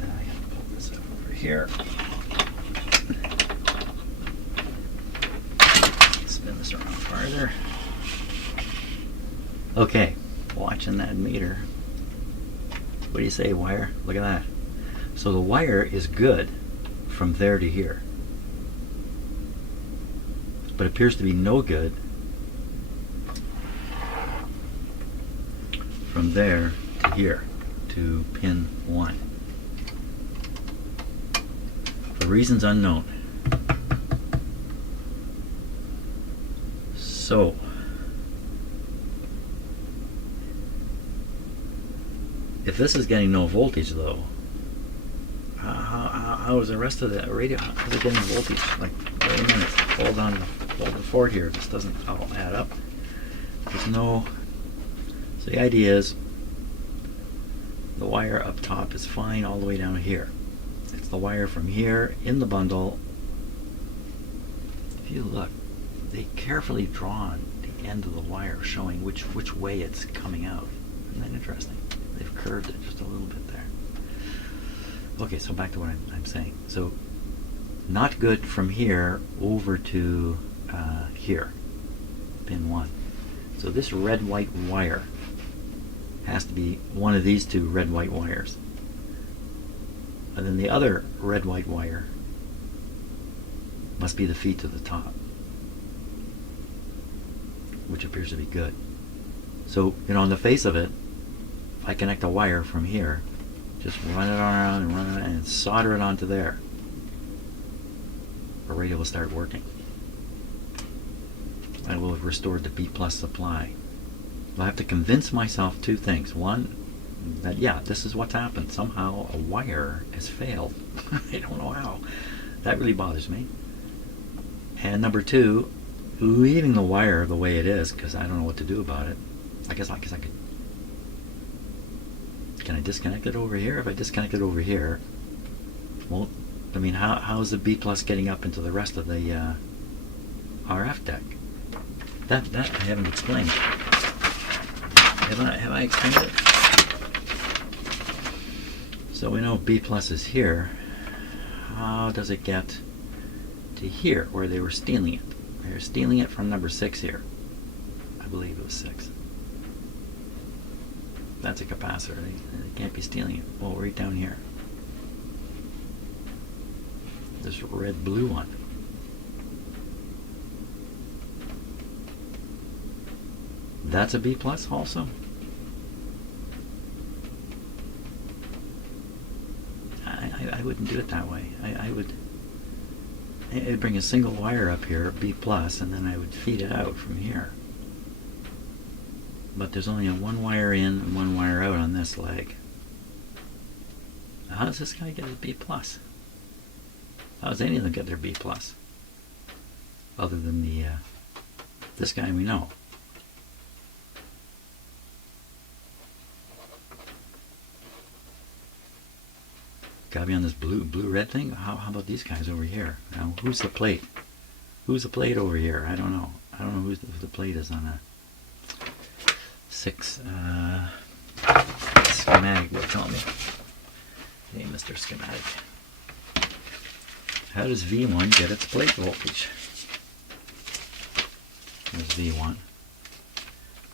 And I have to pull this up over here. Spin this around farther. Okay, watching that meter. What do you say, wire? Look at that. So the wire is good from there to here, but appears to be no good from there to here, to pin 1, for reasons unknown. So if this is getting no voltage though, how is the rest of the radio, how is it getting voltage? Like, wait a minute, hold the fort here. This doesn't all add up. There's no, so the idea is the wire up top is fine all the way down here. It's the wire from here in the bundle. If you look, they carefully drawn the end of the wire showing which way it's coming out. Isn't that interesting? They've curved it just a little bit there. Okay, so back to what I'm saying. So not good from here over to here, pin 1. So this red-white wire has to be one of these two red-white wires. And then the other red-white wire must be the feed to the top, which appears to be good. So, on the face of it, if I connect a wire from here, just run it around and run it and solder it onto there, the radio will start working. I will have restored the B+ supply. I'll have to convince myself two things. One, that yeah, this is what's happened. Somehow a wire has failed. I don't know how. That really bothers me. And number two, leaving the wire the way it is, because I don't know what to do about it. I guess I could. Can I disconnect it over here? If I disconnect it over here, well, I mean, how is the B+ getting up into the rest of the RF deck? That I haven't explained. Have I explained it? So we know B+ is here. How does it get to here, where they were stealing it? They were stealing it from number 6 here. I believe it was 6. That's a capacitor. They can't be stealing it. Well, right down here. This red-blue one. That's a B+ also? I wouldn't do it that way. I'd bring a single wire up here, B+, and then I would feed it out from here. But there's only one wire in and one wire out on this leg. How does this guy get his B+? How does any of them get their B+? Other than the this guy we know. Gotta be on this blue-red thing? How about these guys over here? Now, who's the plate? Who's the plate over here? I don't know. I don't know who the plate is on a 6 schematic will tell me. Hey, Mr. Schematic. How does V1 get its plate voltage? There's V1.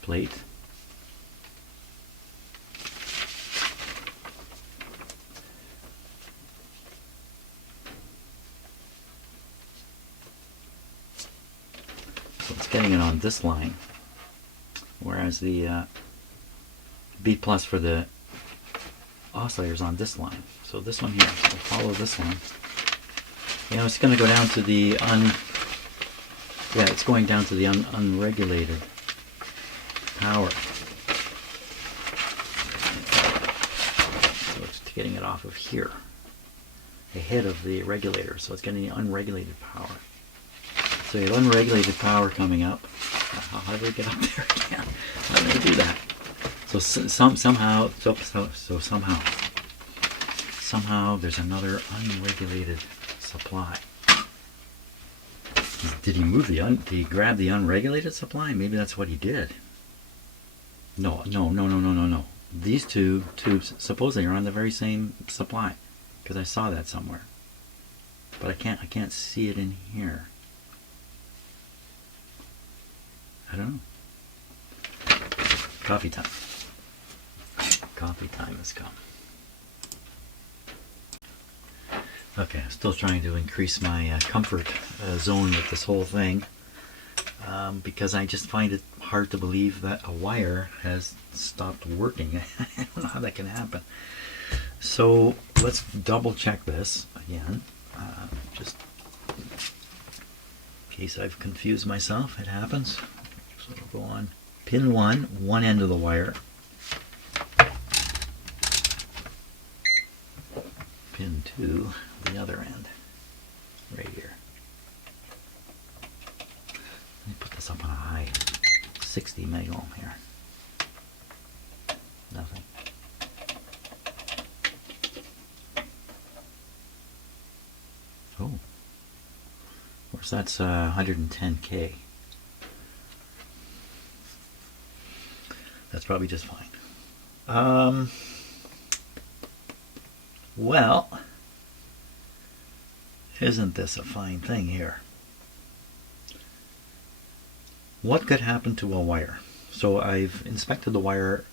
Plate. So it's getting it on this line, whereas the B plus for the oscillators on this line. So this one here, so follow this line. You know, it's going to go down to the it's going down to the unregulated power. So it's getting it off of here, ahead of the regulator. So it's getting the unregulated power. So you have unregulated power coming up. How do we get up there again? How do they do that? So somehow there's another unregulated supply. Did he move did he grab the unregulated supply? Maybe that's what he did. No. These two tubes supposedly are on the very same supply, because I saw that somewhere. But I can't see it in here. I don't know. Coffee time. Coffee time has come. Okay, I'm still trying to increase my comfort zone with this whole thing, because I just find it hard to believe that a wire has stopped working. I don't know how that can happen. So let's double check this again, just in case I've confused myself. It happens. So we'll go on pin 1, one end of the wire. Pin 2, the other end, right here. Let me put this up on a high, 60 megohm here. Nothing. Oh, of course that's 110K. That's probably just fine. Well, isn't this a fine thing here? What could happen to a wire? So I've inspected the wire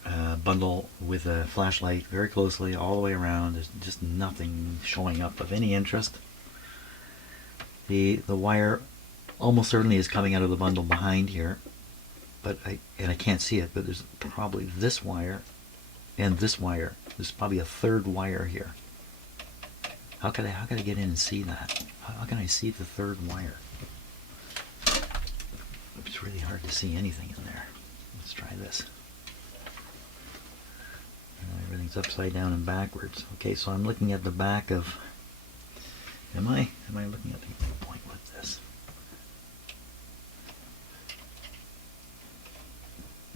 bundle with a flashlight very closely all the way around. There's just nothing showing up of any interest. The wire almost certainly is coming out of the bundle behind here, but I can't see it, but there's probably this wire and this wire. There's probably a third wire here. How could I get in and see that? How can I see the third wire? It's really hard to see anything in there. Let's try this. Everything's upside down and backwards. Okay, so I'm looking at the back of. Am I looking at the point with this?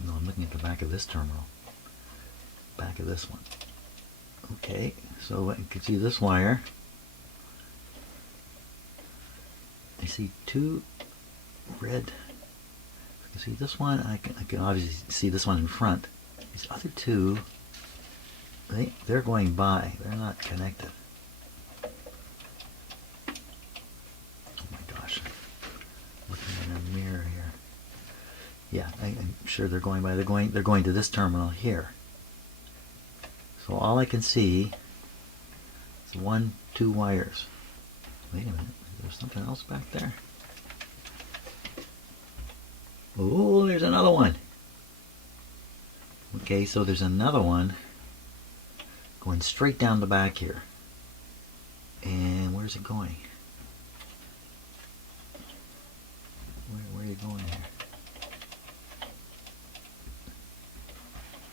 No, I'm looking at the back of this terminal. Back of this one. Okay, so you can see this wire. I see two red. You see this one. I can obviously see this one in front. These other two, they're going by. They're not connected. Oh my gosh! Looking in a mirror here. Yeah, I'm sure they're going by. They're going to this terminal here. So all I can see is 1, 2 wires. Wait a minute, is there something else back there? Oh, there's another one. Okay, so there's another one going straight down the back here. And where's it going? Where are you going here?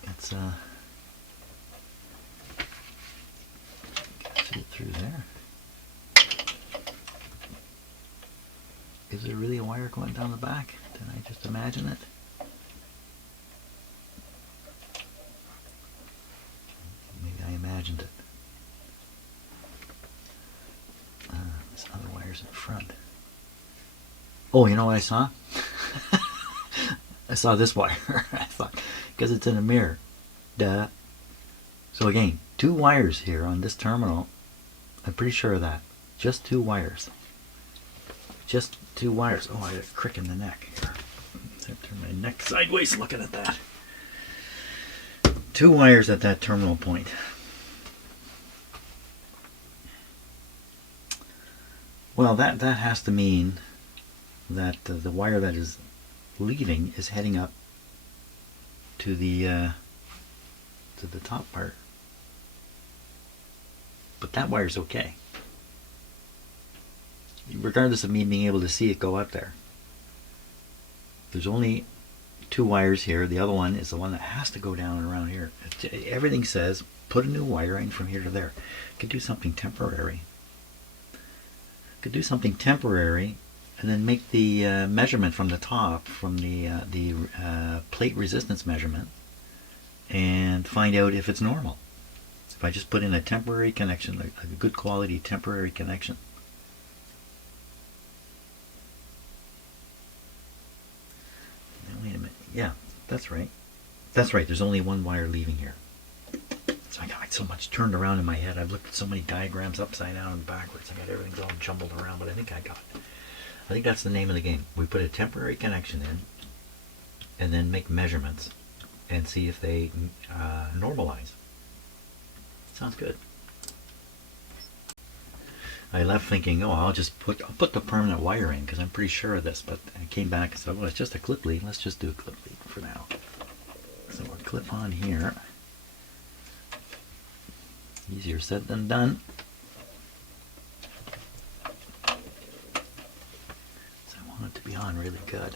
It's see it through there. Is there really a wire going down the back? Did I just imagine it? Maybe I imagined it. This other wire's in front. Oh, you know what I saw? I saw this wire. I thought, because it's in a mirror. Duh. So again, 2 wires here on this terminal. I'm pretty sure of that. Just 2 wires. Just 2 wires. Oh, I got a crick in the neck. I turn my neck sideways looking at that. 2 wires at that terminal point. Well, that has to mean that the wire that is leaving is heading up to the to the top part. But that wire's okay, regardless of me being able to see it go up there. There's only 2 wires here. The other one is the one that has to go down and around here. Everything says put a new wire in from here to there. Could do something temporary. Could do something temporary, and then make the measurement from the top, from the plate resistance measurement, and find out if it's normal. If I just put in a temporary connection, a good quality temporary connection. Now, wait a minute. Yeah, that's right. That's right. There's only 1 wire leaving here. So I got so much turned around in my head. I've looked at so many diagrams upside down and backwards. I got everything all jumbled around, but I think I got it. I think that's the name of the game. We put a temporary connection in, and then make measurements, and see if they normalize. Sounds good. I left thinking, oh, I'll put the permanent wire in because I'm pretty sure of this. But I came back and said, well, it's just a clip lead. Let's just do a clip lead for now. So we'll clip on here. Easier said than done. So I want it to be on really good.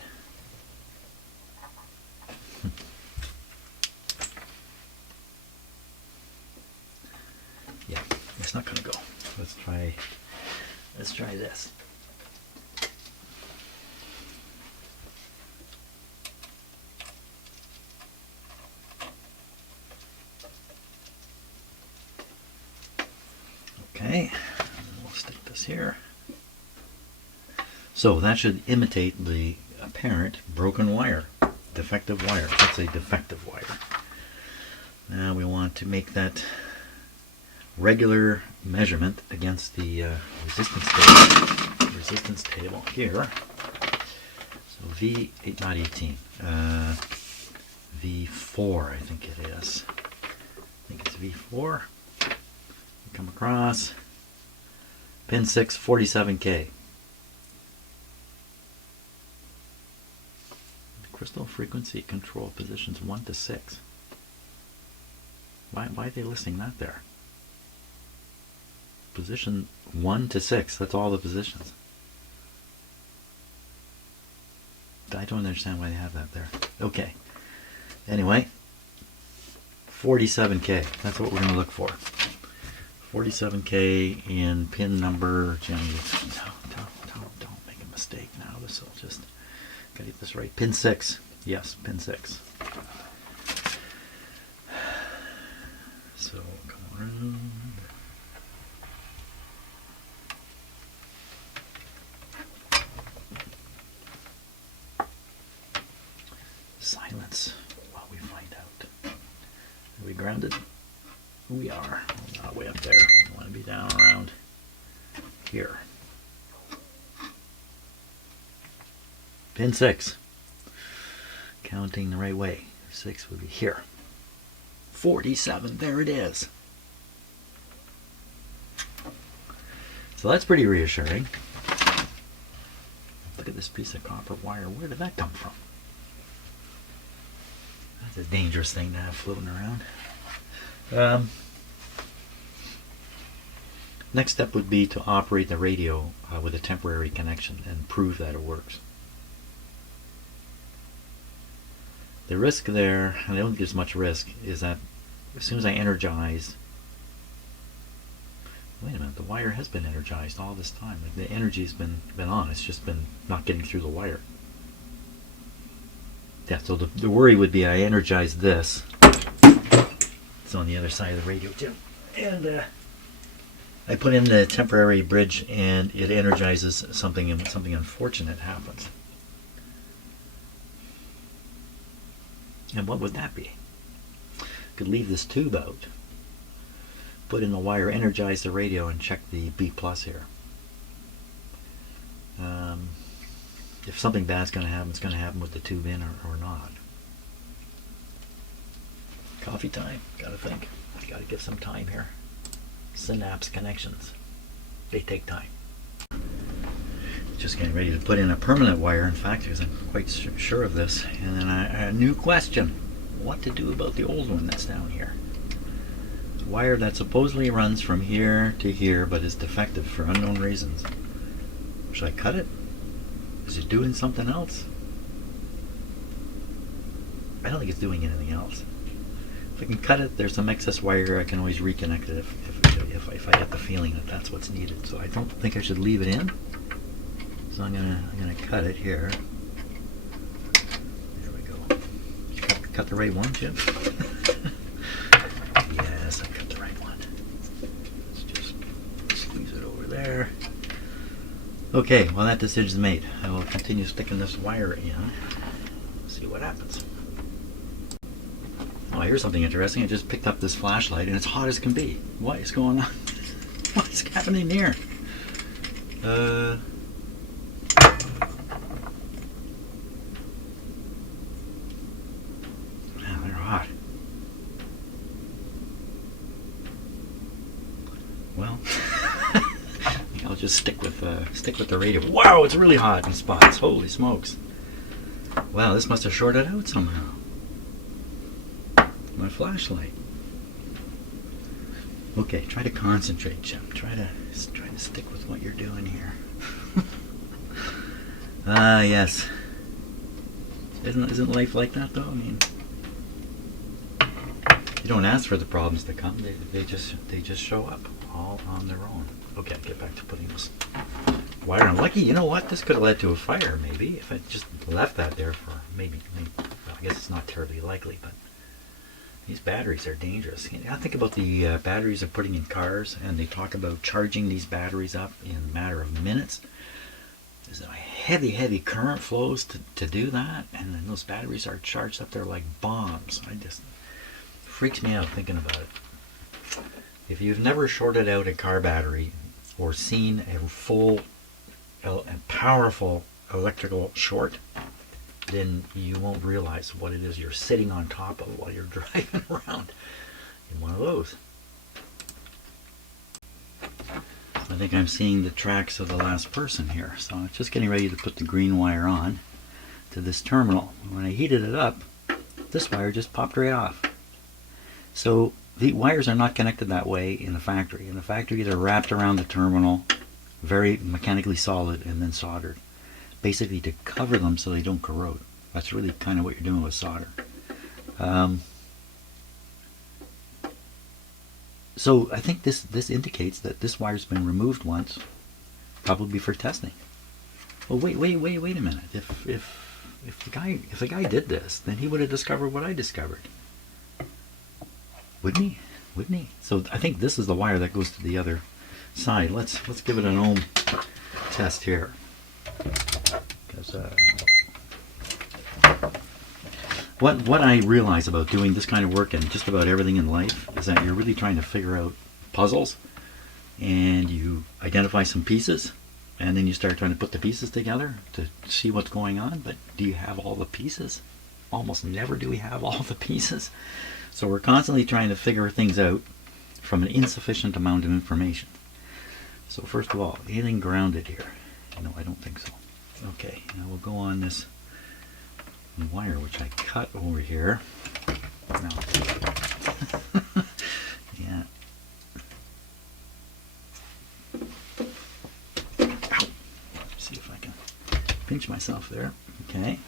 Yeah, it's not gonna go. Let's try this. Okay, we'll stick this here. So that should imitate the apparent broken wire, defective wire. That's a defective wire. Now we want to make that regular measurement against the resistance table here. So not 18, V4 I think it is. I think it's V4. Come across pin 6, 47K. Crystal frequency control positions 1 to 6. Why are they listing that there? Position 1 to 6. That's all the positions. I don't understand why they have that there. Okay. Anyway, 47K. That's what we're going to look for. 47K in pin number. Don't make a mistake now. This will just gotta get this right. Pin 6. Yes, pin 6. So come around. Silence while we find out. Are we grounded? We are. We're not way up there. We want to be down around here. Pin 6. Counting the right way. 6 would be here. 47. There it is. So that's pretty reassuring. Look at this piece of copper wire. Where did that come from? That's a dangerous thing to have floating around. Next step would be to operate the radio with a temporary connection and prove that it works. The risk there, and I don't think there's much risk, is that as soon as I energize, wait a minute, the wire has been energized all this time. Like the energy's been on, it's just been not getting through the wire. Yeah, so the worry would be I energize this. It's on the other side of the radio too. And I put in the temporary bridge and it energizes something, and something unfortunate happens. And what would that be? I could leave this tube out, put in the wire, energize the radio, and check the B plus here. If something bad's going to happen, it's going to happen with the tube in or not. Coffee time. Gotta think. Gotta give some time here. Synapse connections. They take time. Just getting ready to put in a permanent wire, in fact, because I'm quite sure of this. And then a new question. What to do about the old one that's down here? wire that supposedly runs from here to here but is defective for unknown reasons. Should I cut it? Is it doing something else? I don't think it's doing anything else. If I can cut it, there's some excess wire. I can always reconnect it if I get the feeling that that's what's needed. So I don't think I should leave it in. So I'm gonna cut it here. There we go. Cut the right one, Jim. Yes, I cut the right one. Let's just squeeze it over there. Okay, well that decision's made. I will continue sticking this wire in. See what happens. Oh, here's something interesting. I just picked up this flashlight and it's hot as can be. What is going on? What is happening here? Yeah, they're hot. Well, I'll just stick with the radio. Wow, it's really hot in spots. Holy smokes! Wow, this must have shorted out somehow. My flashlight. Okay, try to concentrate, Jim. Try to stick with what you're doing here. Yes. Isn't life like that though? I mean, you don't ask for the problems to come. They just show up all on their own. Okay, I'll get back to putting this wire. I'm lucky. You know what? This could have led to a fire maybe if I just left that there for maybe well, I guess it's not terribly likely, but. These batteries are dangerous. I think about the batteries they're putting in cars, and they talk about charging these batteries up in a matter of minutes. There's a heavy current flows to do that, and then those batteries are charged up there like bombs. It freaks me out thinking about it. If you've never shorted out a car battery or seen a full and powerful electrical short, then you won't realize what it is you're sitting on top of while you're driving around in one of those. I think I'm seeing the tracks of the last person here. So I'm just getting ready to put the green wire on to this terminal. When I heated it up, this wire just popped right off. So the wires are not connected that way in the factory. In the factory, they're wrapped around the terminal, very mechanically solid, and then soldered. Basically to cover them so they don't corrode. That's really kind of what you're doing with solder. So I think this indicates that this wire's been removed once, probably for testing. Well, wait a minute. If the guy did this, then he would have discovered what I discovered, wouldn't he? Wouldn't he? So I think this is the wire that goes to the other side. Let's give it an ohm test here. What I realize about doing this kind of work and just about everything in life is that you're really trying to figure out puzzles, and you identify some pieces, and then you start trying to put the pieces together to see what's going on. But do you have all the pieces? Almost never do we have all the pieces. So we're constantly trying to figure things out from an insufficient amount of information. So first of all, anything grounded here? No, I don't think so. Okay, now we'll go on this wire which I cut over here. Now, yeah. Ow. See if I can pinch myself there. Okay.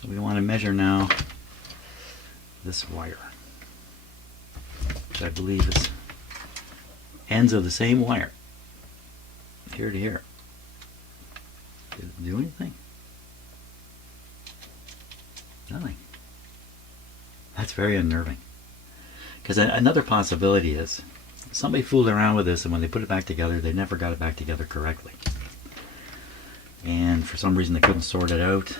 So we want to measure now this wire, which I believe is ends of the same wire, here to here. Did it do anything? Nothing. That's very unnerving. Because another possibility is somebody fooled around with this, and when they put it back together, they never got it back together correctly. And for some reason they couldn't sort it out.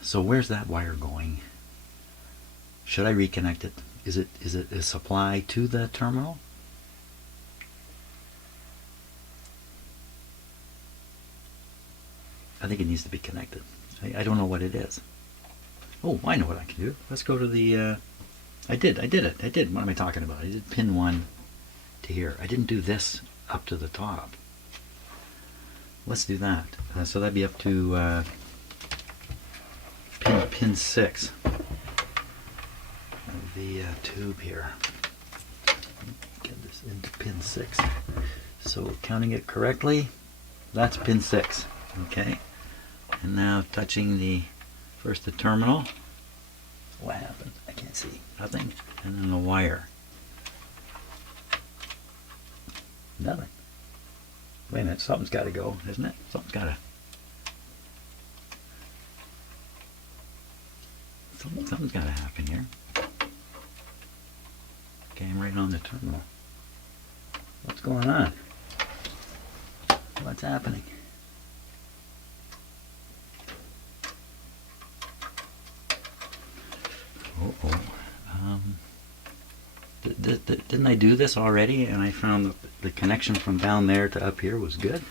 So where's that wire going? Should I reconnect it? Is it a supply to the terminal? I think it needs to be connected. I don't know what it is. Oh, I know what I can do. Let's go to the... I did it. What am I talking about? I did pin 1 to here. I didn't do this up to the top. Let's do that. So that'd be up to pin 6. the tube here. Get this into pin 6. So counting it correctly, that's pin 6. Okay. And now touching first the terminal. What happened? I can't see. Nothing. And then the wire. Nothing. Wait a minute, something's got to go, isn't it? Something's got to. Something's got to happen here. Okay, I'm right on the terminal. What's going on? What's happening? Uh-oh. Didn't I do this already and I found that the connection from down there to up here was good?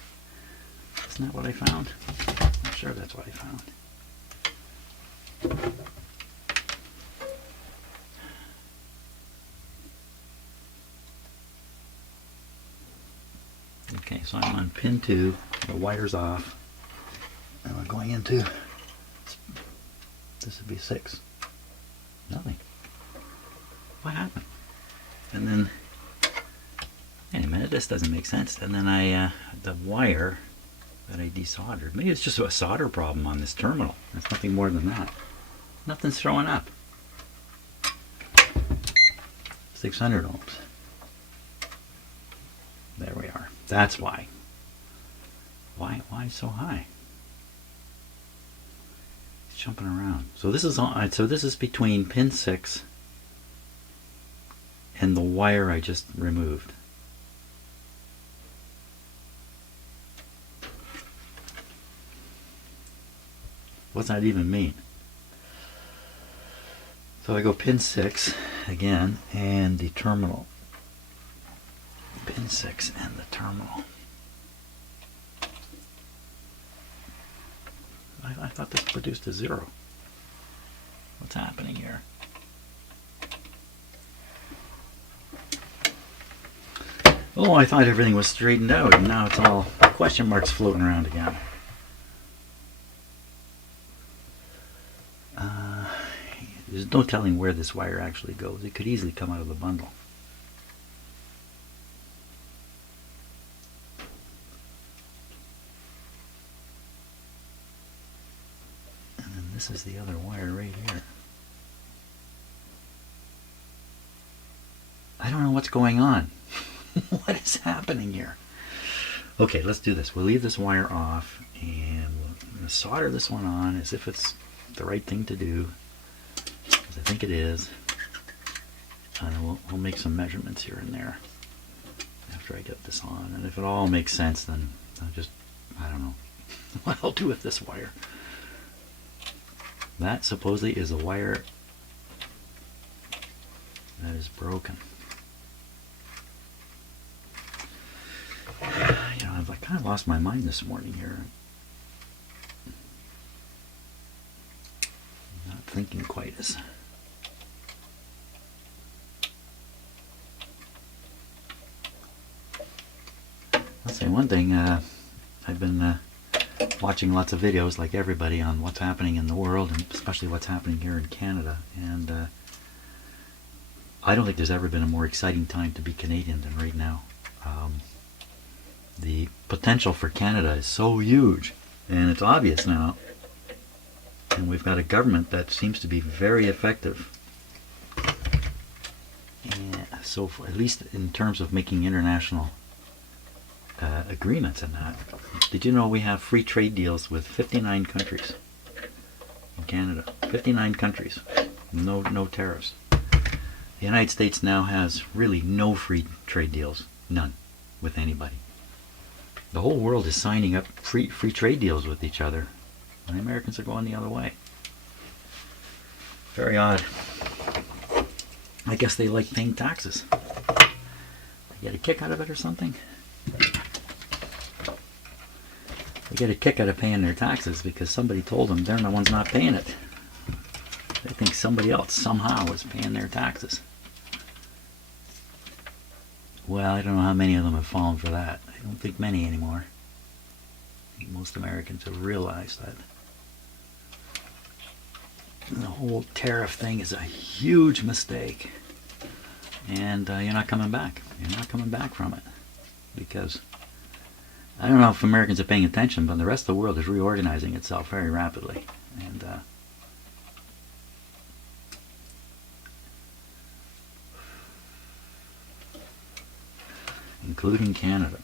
Isn't that what I found? I'm sure that's what I found. Okay, so I'm on pin 2, the wire's off, and we're going into, this would be 6. Nothing. What happened? And then, wait a minute, this doesn't make sense. And then the wire that I desoldered, maybe it's just a solder problem on this terminal. It's nothing more than that. Nothing's showing up. 600 ohms. There we are. That's why. Why so high? It's jumping around. So this is on. So this is between pin 6 and the wire I just removed. What's that even mean? So I go pin 6 again and the terminal. Pin 6 and the terminal. I thought this produced a 0. What's happening here? Oh, I thought everything was straightened out, and now it's all question marks floating around again. There's no telling where this wire actually goes. It could easily come out of the bundle. And then this is the other wire right here. I don't know what's going on. What is happening here? Okay, let's do this. We'll leave this wire off and we'll solder this one on as if it's the right thing to do, because I think it is. And we'll make some measurements here and there after I get this on. And if it all makes sense, then I don't know what I'll do with this wire. That supposedly is a wire that is broken. You know, I've kind of lost my mind this morning here. I'm not thinking quite as... I'll say one thing, I've been watching lots of videos like everybody on what's happening in the world, and especially what's happening here in Canada, and I don't think there's ever been a more exciting time to be Canadian than right now. The potential for Canada is so huge, and it's obvious now, and we've got a government that seems to be very effective. And so at least in terms of making international agreements and that. Did you know we have free trade deals with 59 countries in Canada? 59 countries. No tariffs. The United States now has really no free trade deals. None. With anybody. The whole world is signing up free trade deals with each other. And the Americans are going the other way. Very odd. I guess they like paying taxes. They get a kick out of it or something? They get a kick out of paying their taxes because somebody told them they're the ones not paying it. They think somebody else somehow is paying their taxes. Well, I don't know how many of them have fallen for that. I don't think many anymore. I think most Americans have realized that. The whole tariff thing is a huge mistake, and you're not coming back. You're not coming back from it, because I don't know if Americans are paying attention, but the rest of the world is reorganizing itself very rapidly, and including Canada.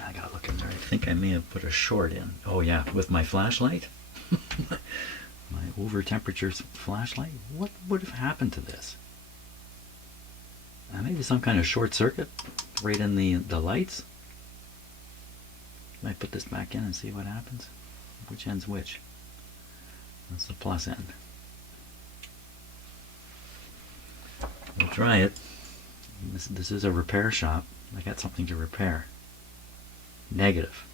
I gotta look in there. I think I may have put a short in. Oh yeah, with my flashlight. My over temperature flashlight. What would have happened to this? Maybe some kind of short circuit right in the lights. Might put this back in and see what happens. Which end's which? That's the plus end. We'll try it. This is a repair shop. I got something to repair. Negative.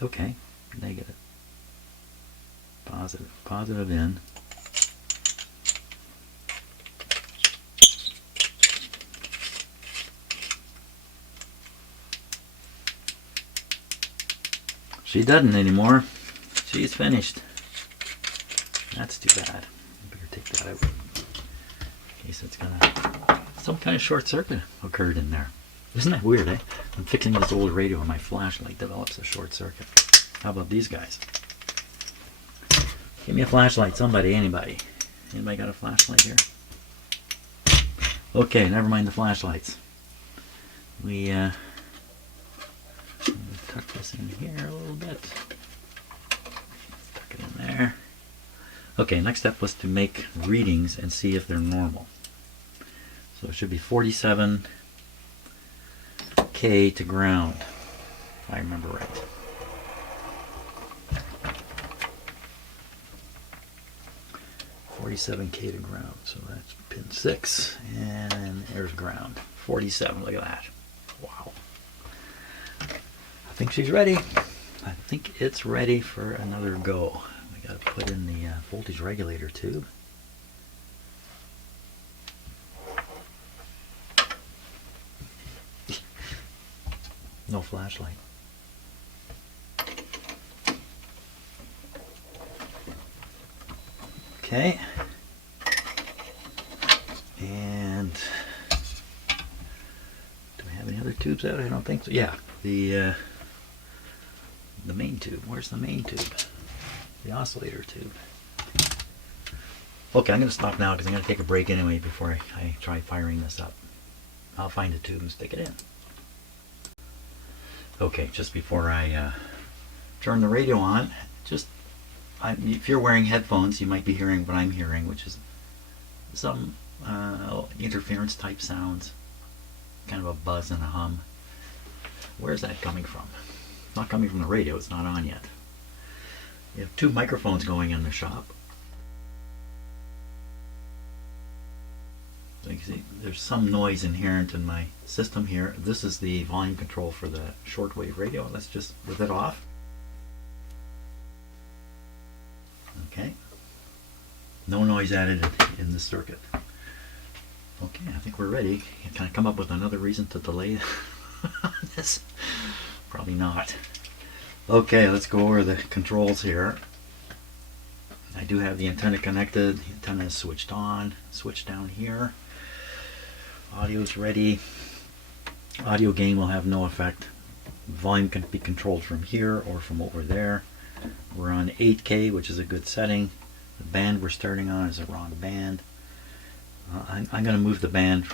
Okay, negative. Positive. Positive in. She doesn't anymore. She's finished. That's too bad. I better take that out. In case it's gonna... Some kind of short circuit occurred in there. Isn't that weird, eh? I'm fixing this old radio and my flashlight develops a short circuit. How about these guys? Give me a flashlight, somebody, anybody. Anybody got a flashlight here? Okay, never mind the flashlights. We tuck this in here a little bit. Tuck it in there. Okay, next step was to make readings and see if they're normal. So it should be 47K to ground, if I remember right. $47K to ground, so that's pin 6, and there's ground. 47, look at that. Wow. I think she's ready. I think it's ready for another go. We got to put in the voltage regulator tube. No flashlight. Okay. And do we have any other tubes out? I don't think so. Yeah, the main tube. Where's the main tube? The oscillator tube. Okay, I'm going to stop now because I'm going to take a break anyway before I try firing this up. I'll find a tube and stick it in. Okay, just before I turn the radio on, if you're wearing headphones, you might be hearing what I'm hearing, which is some interference type sounds, kind of a buzz and a hum. Where's that coming from? It's not coming from the radio, it's not on yet. We have 2 microphones going in the shop. So you can see there's some noise inherent in my system here. This is the volume control for the shortwave radio. Let's just with it off. Okay. No noise added in the circuit. Okay, I think we're ready. Can I come up with another reason to delay this? Probably not. Okay, let's go over the controls here. I do have the antenna connected. The antenna is switched on. Switch down here. Audio's ready. Audio gain will have no effect. Volume can be controlled from here or from over there. We're on 8K, which is a good setting. The band we're starting on is a wrong band. I'm going to move the band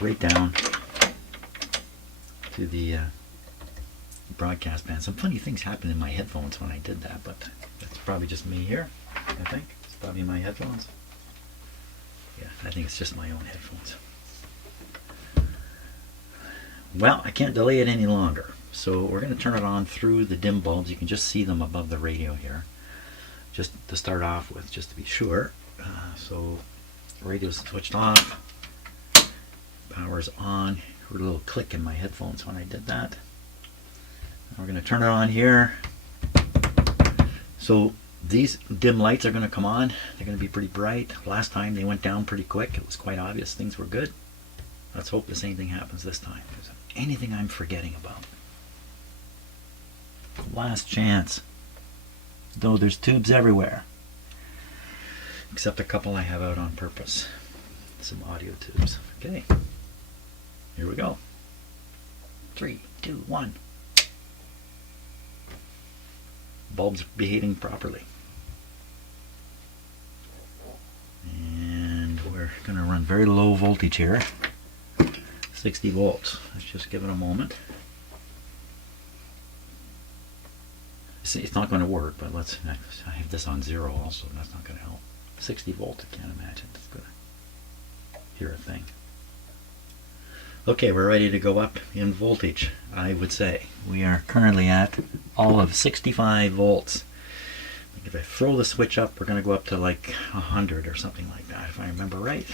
right down to the broadcast band. Some funny things happened in my headphones when I did that, but that's probably just me here, I think. It's probably my headphones. Yeah, I think it's just my own headphones. Well, I can't delay it any longer. So we're going to turn it on through the dim bulbs. You can just see them above the radio here. Just to start off with, just to be sure. So radio's switched off. Power's on. Heard a little click in my headphones when I did that. We're going to turn it on here. So these dim lights are going to come on. They're going to be pretty bright. Last time they went down pretty quick. It was quite obvious things were good. Let's hope the same thing happens this time. Is there anything I'm forgetting about? Last chance. Though there's tubes everywhere. Except a couple I have out on purpose. Some audio tubes. Okay. Here we go. 3, 2, 1. Bulb's behaving properly. And we're going to run very low voltage here. 60 volts. Let's just give it a moment. It's not going to work, but I have this on 0 also. That's not going to help. 60 volts, I can't imagine it's going to hear a thing. Okay, we're ready to go up in voltage, I would say. We are currently at all of 65 volts. If I throw the switch up, we're going to go up to like 100 or something like that, if I remember right.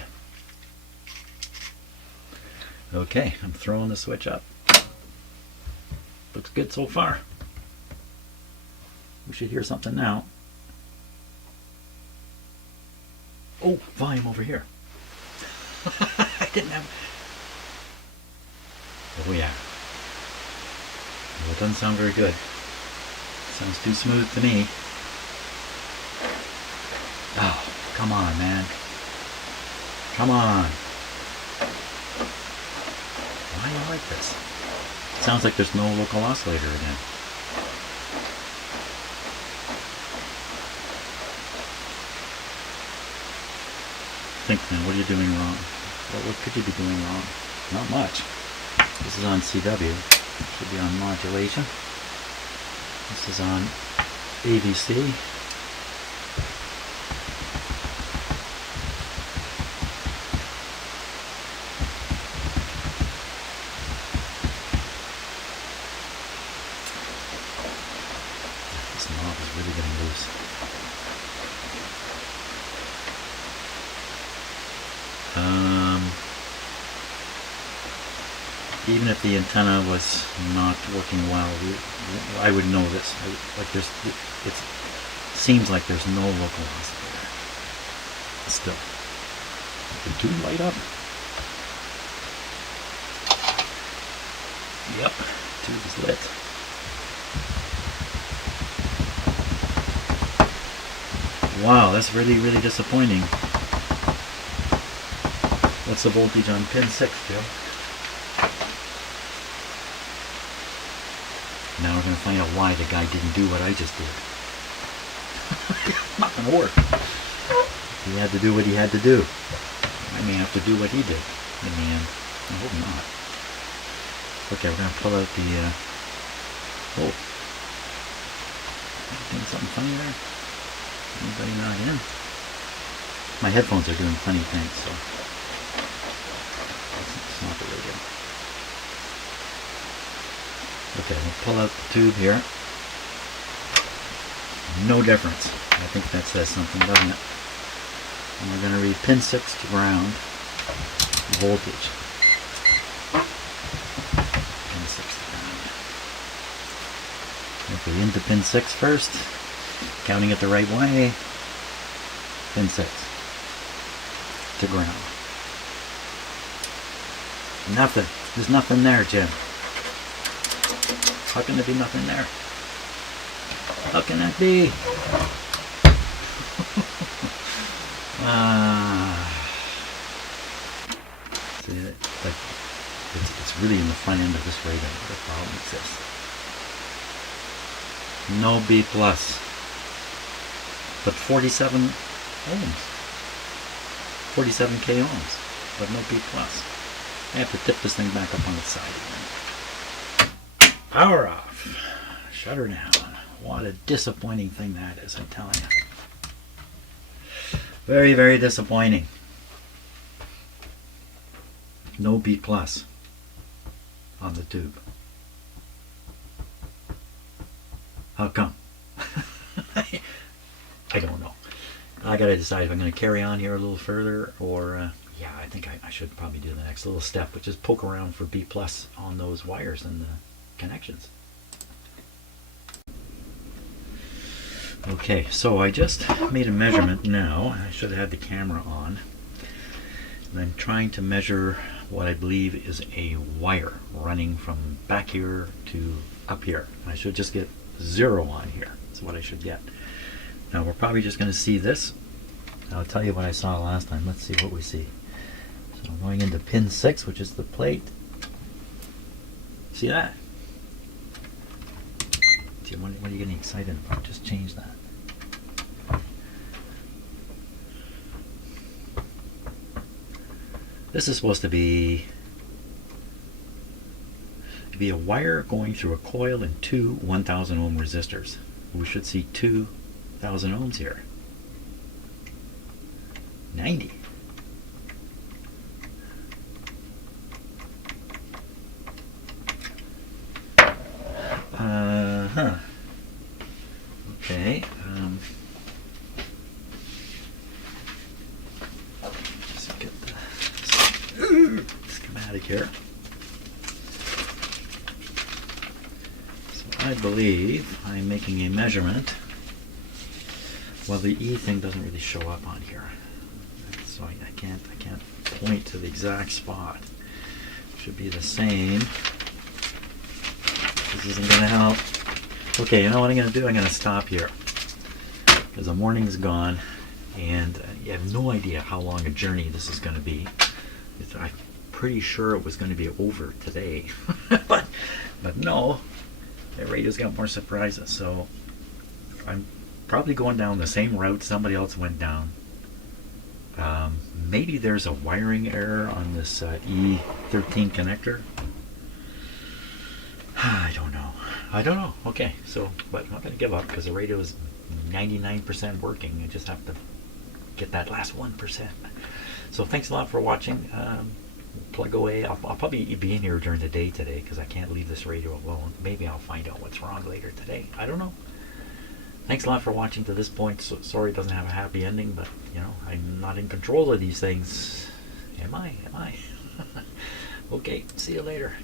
Okay, I'm throwing the switch up. Looks good so far. We should hear something now. Oh, volume over here. I didn't have... Oh yeah. Well, it doesn't sound very good. Sounds too smooth to me. Oh, come on, man. Come on. Why do you like this? It sounds like there's no local oscillator again. Think, man, what are you doing wrong? What could you be doing wrong? Not much. This is on CW. Should be on modulation. This is on AVC. This knob is really getting loose. Even if the antenna was not working well, I would know this. It seems like there's no local oscillator. Still, the tube light up. Yep, tube is lit. Wow, that's really, really disappointing. What's the voltage on pin 6, Joe? Now we're going to find out why the guy didn't do what I just did. Not going to work. He had to do what he had to do. I may have to do what he did in the end. I hope not. Okay, we're going to pull out the... Oh. Doing something funny there? Anybody not in? My headphones are doing funny things, so... It's not the radio. Okay, we'll pull out the tube here. No difference. I think that says something, doesn't it? And we're going to read pin 6 to ground voltage. Pin 6 to ground. Okay, into pin 6 first. Counting it the right way. Pin 6 to ground. Nothing. There's nothing there, Jim. How can there be nothing there? How can that be? See, like, it's really in the front end of this radar. The problem exists. No B plus, but 47 ohms, 47k ohms, but no B plus. I have to tip this thing back up on its side again. Power off. Shut her down. What a disappointing thing that is, I'm telling you. Very, very disappointing. No B plus on the tube. How come? I don't know. I gotta decide if I'm gonna carry on here a little further, or yeah, I think I should probably do the next little step, which is poke around for B plus on those wires and the connections. Okay, so I just made a measurement now. I should have had the camera on. And I'm trying to measure what I believe is a wire running from back here to up here. I should just get 0 on here. That's what I should get. Now we're probably just going to see this. I'll tell you what I saw last time. Let's see what we see. So I'm going into pin 6, which is the plate. See that? See, what are you getting excited about? Just change that. This is supposed to be a wire going through a coil and 2 1,000 ohm resistors. We should see 2,000 ohms here. 90. Okay. Just get the schematic here. So I believe I'm making a measurement. Well, the E thing doesn't really show up on here, so I can't point to the exact spot. It should be the same. This isn't going to help. Okay, you know what I'm going to do? I'm going to stop here because the morning's gone, and you have no idea how long a journey this is going to be. I'm pretty sure it was going to be over today, but no, the radio's got more surprises. So I'm probably going down the same route somebody else went down. Maybe there's a wiring error on this E13 connector. I don't know. Okay, so, but I'm not going to give up because the radio is 99% working. I just have to get that last 1%. So thanks a lot for watching. Plug away. I'll probably be in here during the day today because I can't leave this radio alone. Maybe I'll find out what's wrong later today. I don't know. Thanks a lot for watching to this point. So, sorry it doesn't have a happy ending, but you know, I'm not in control of these things. Am I? Okay, see you later.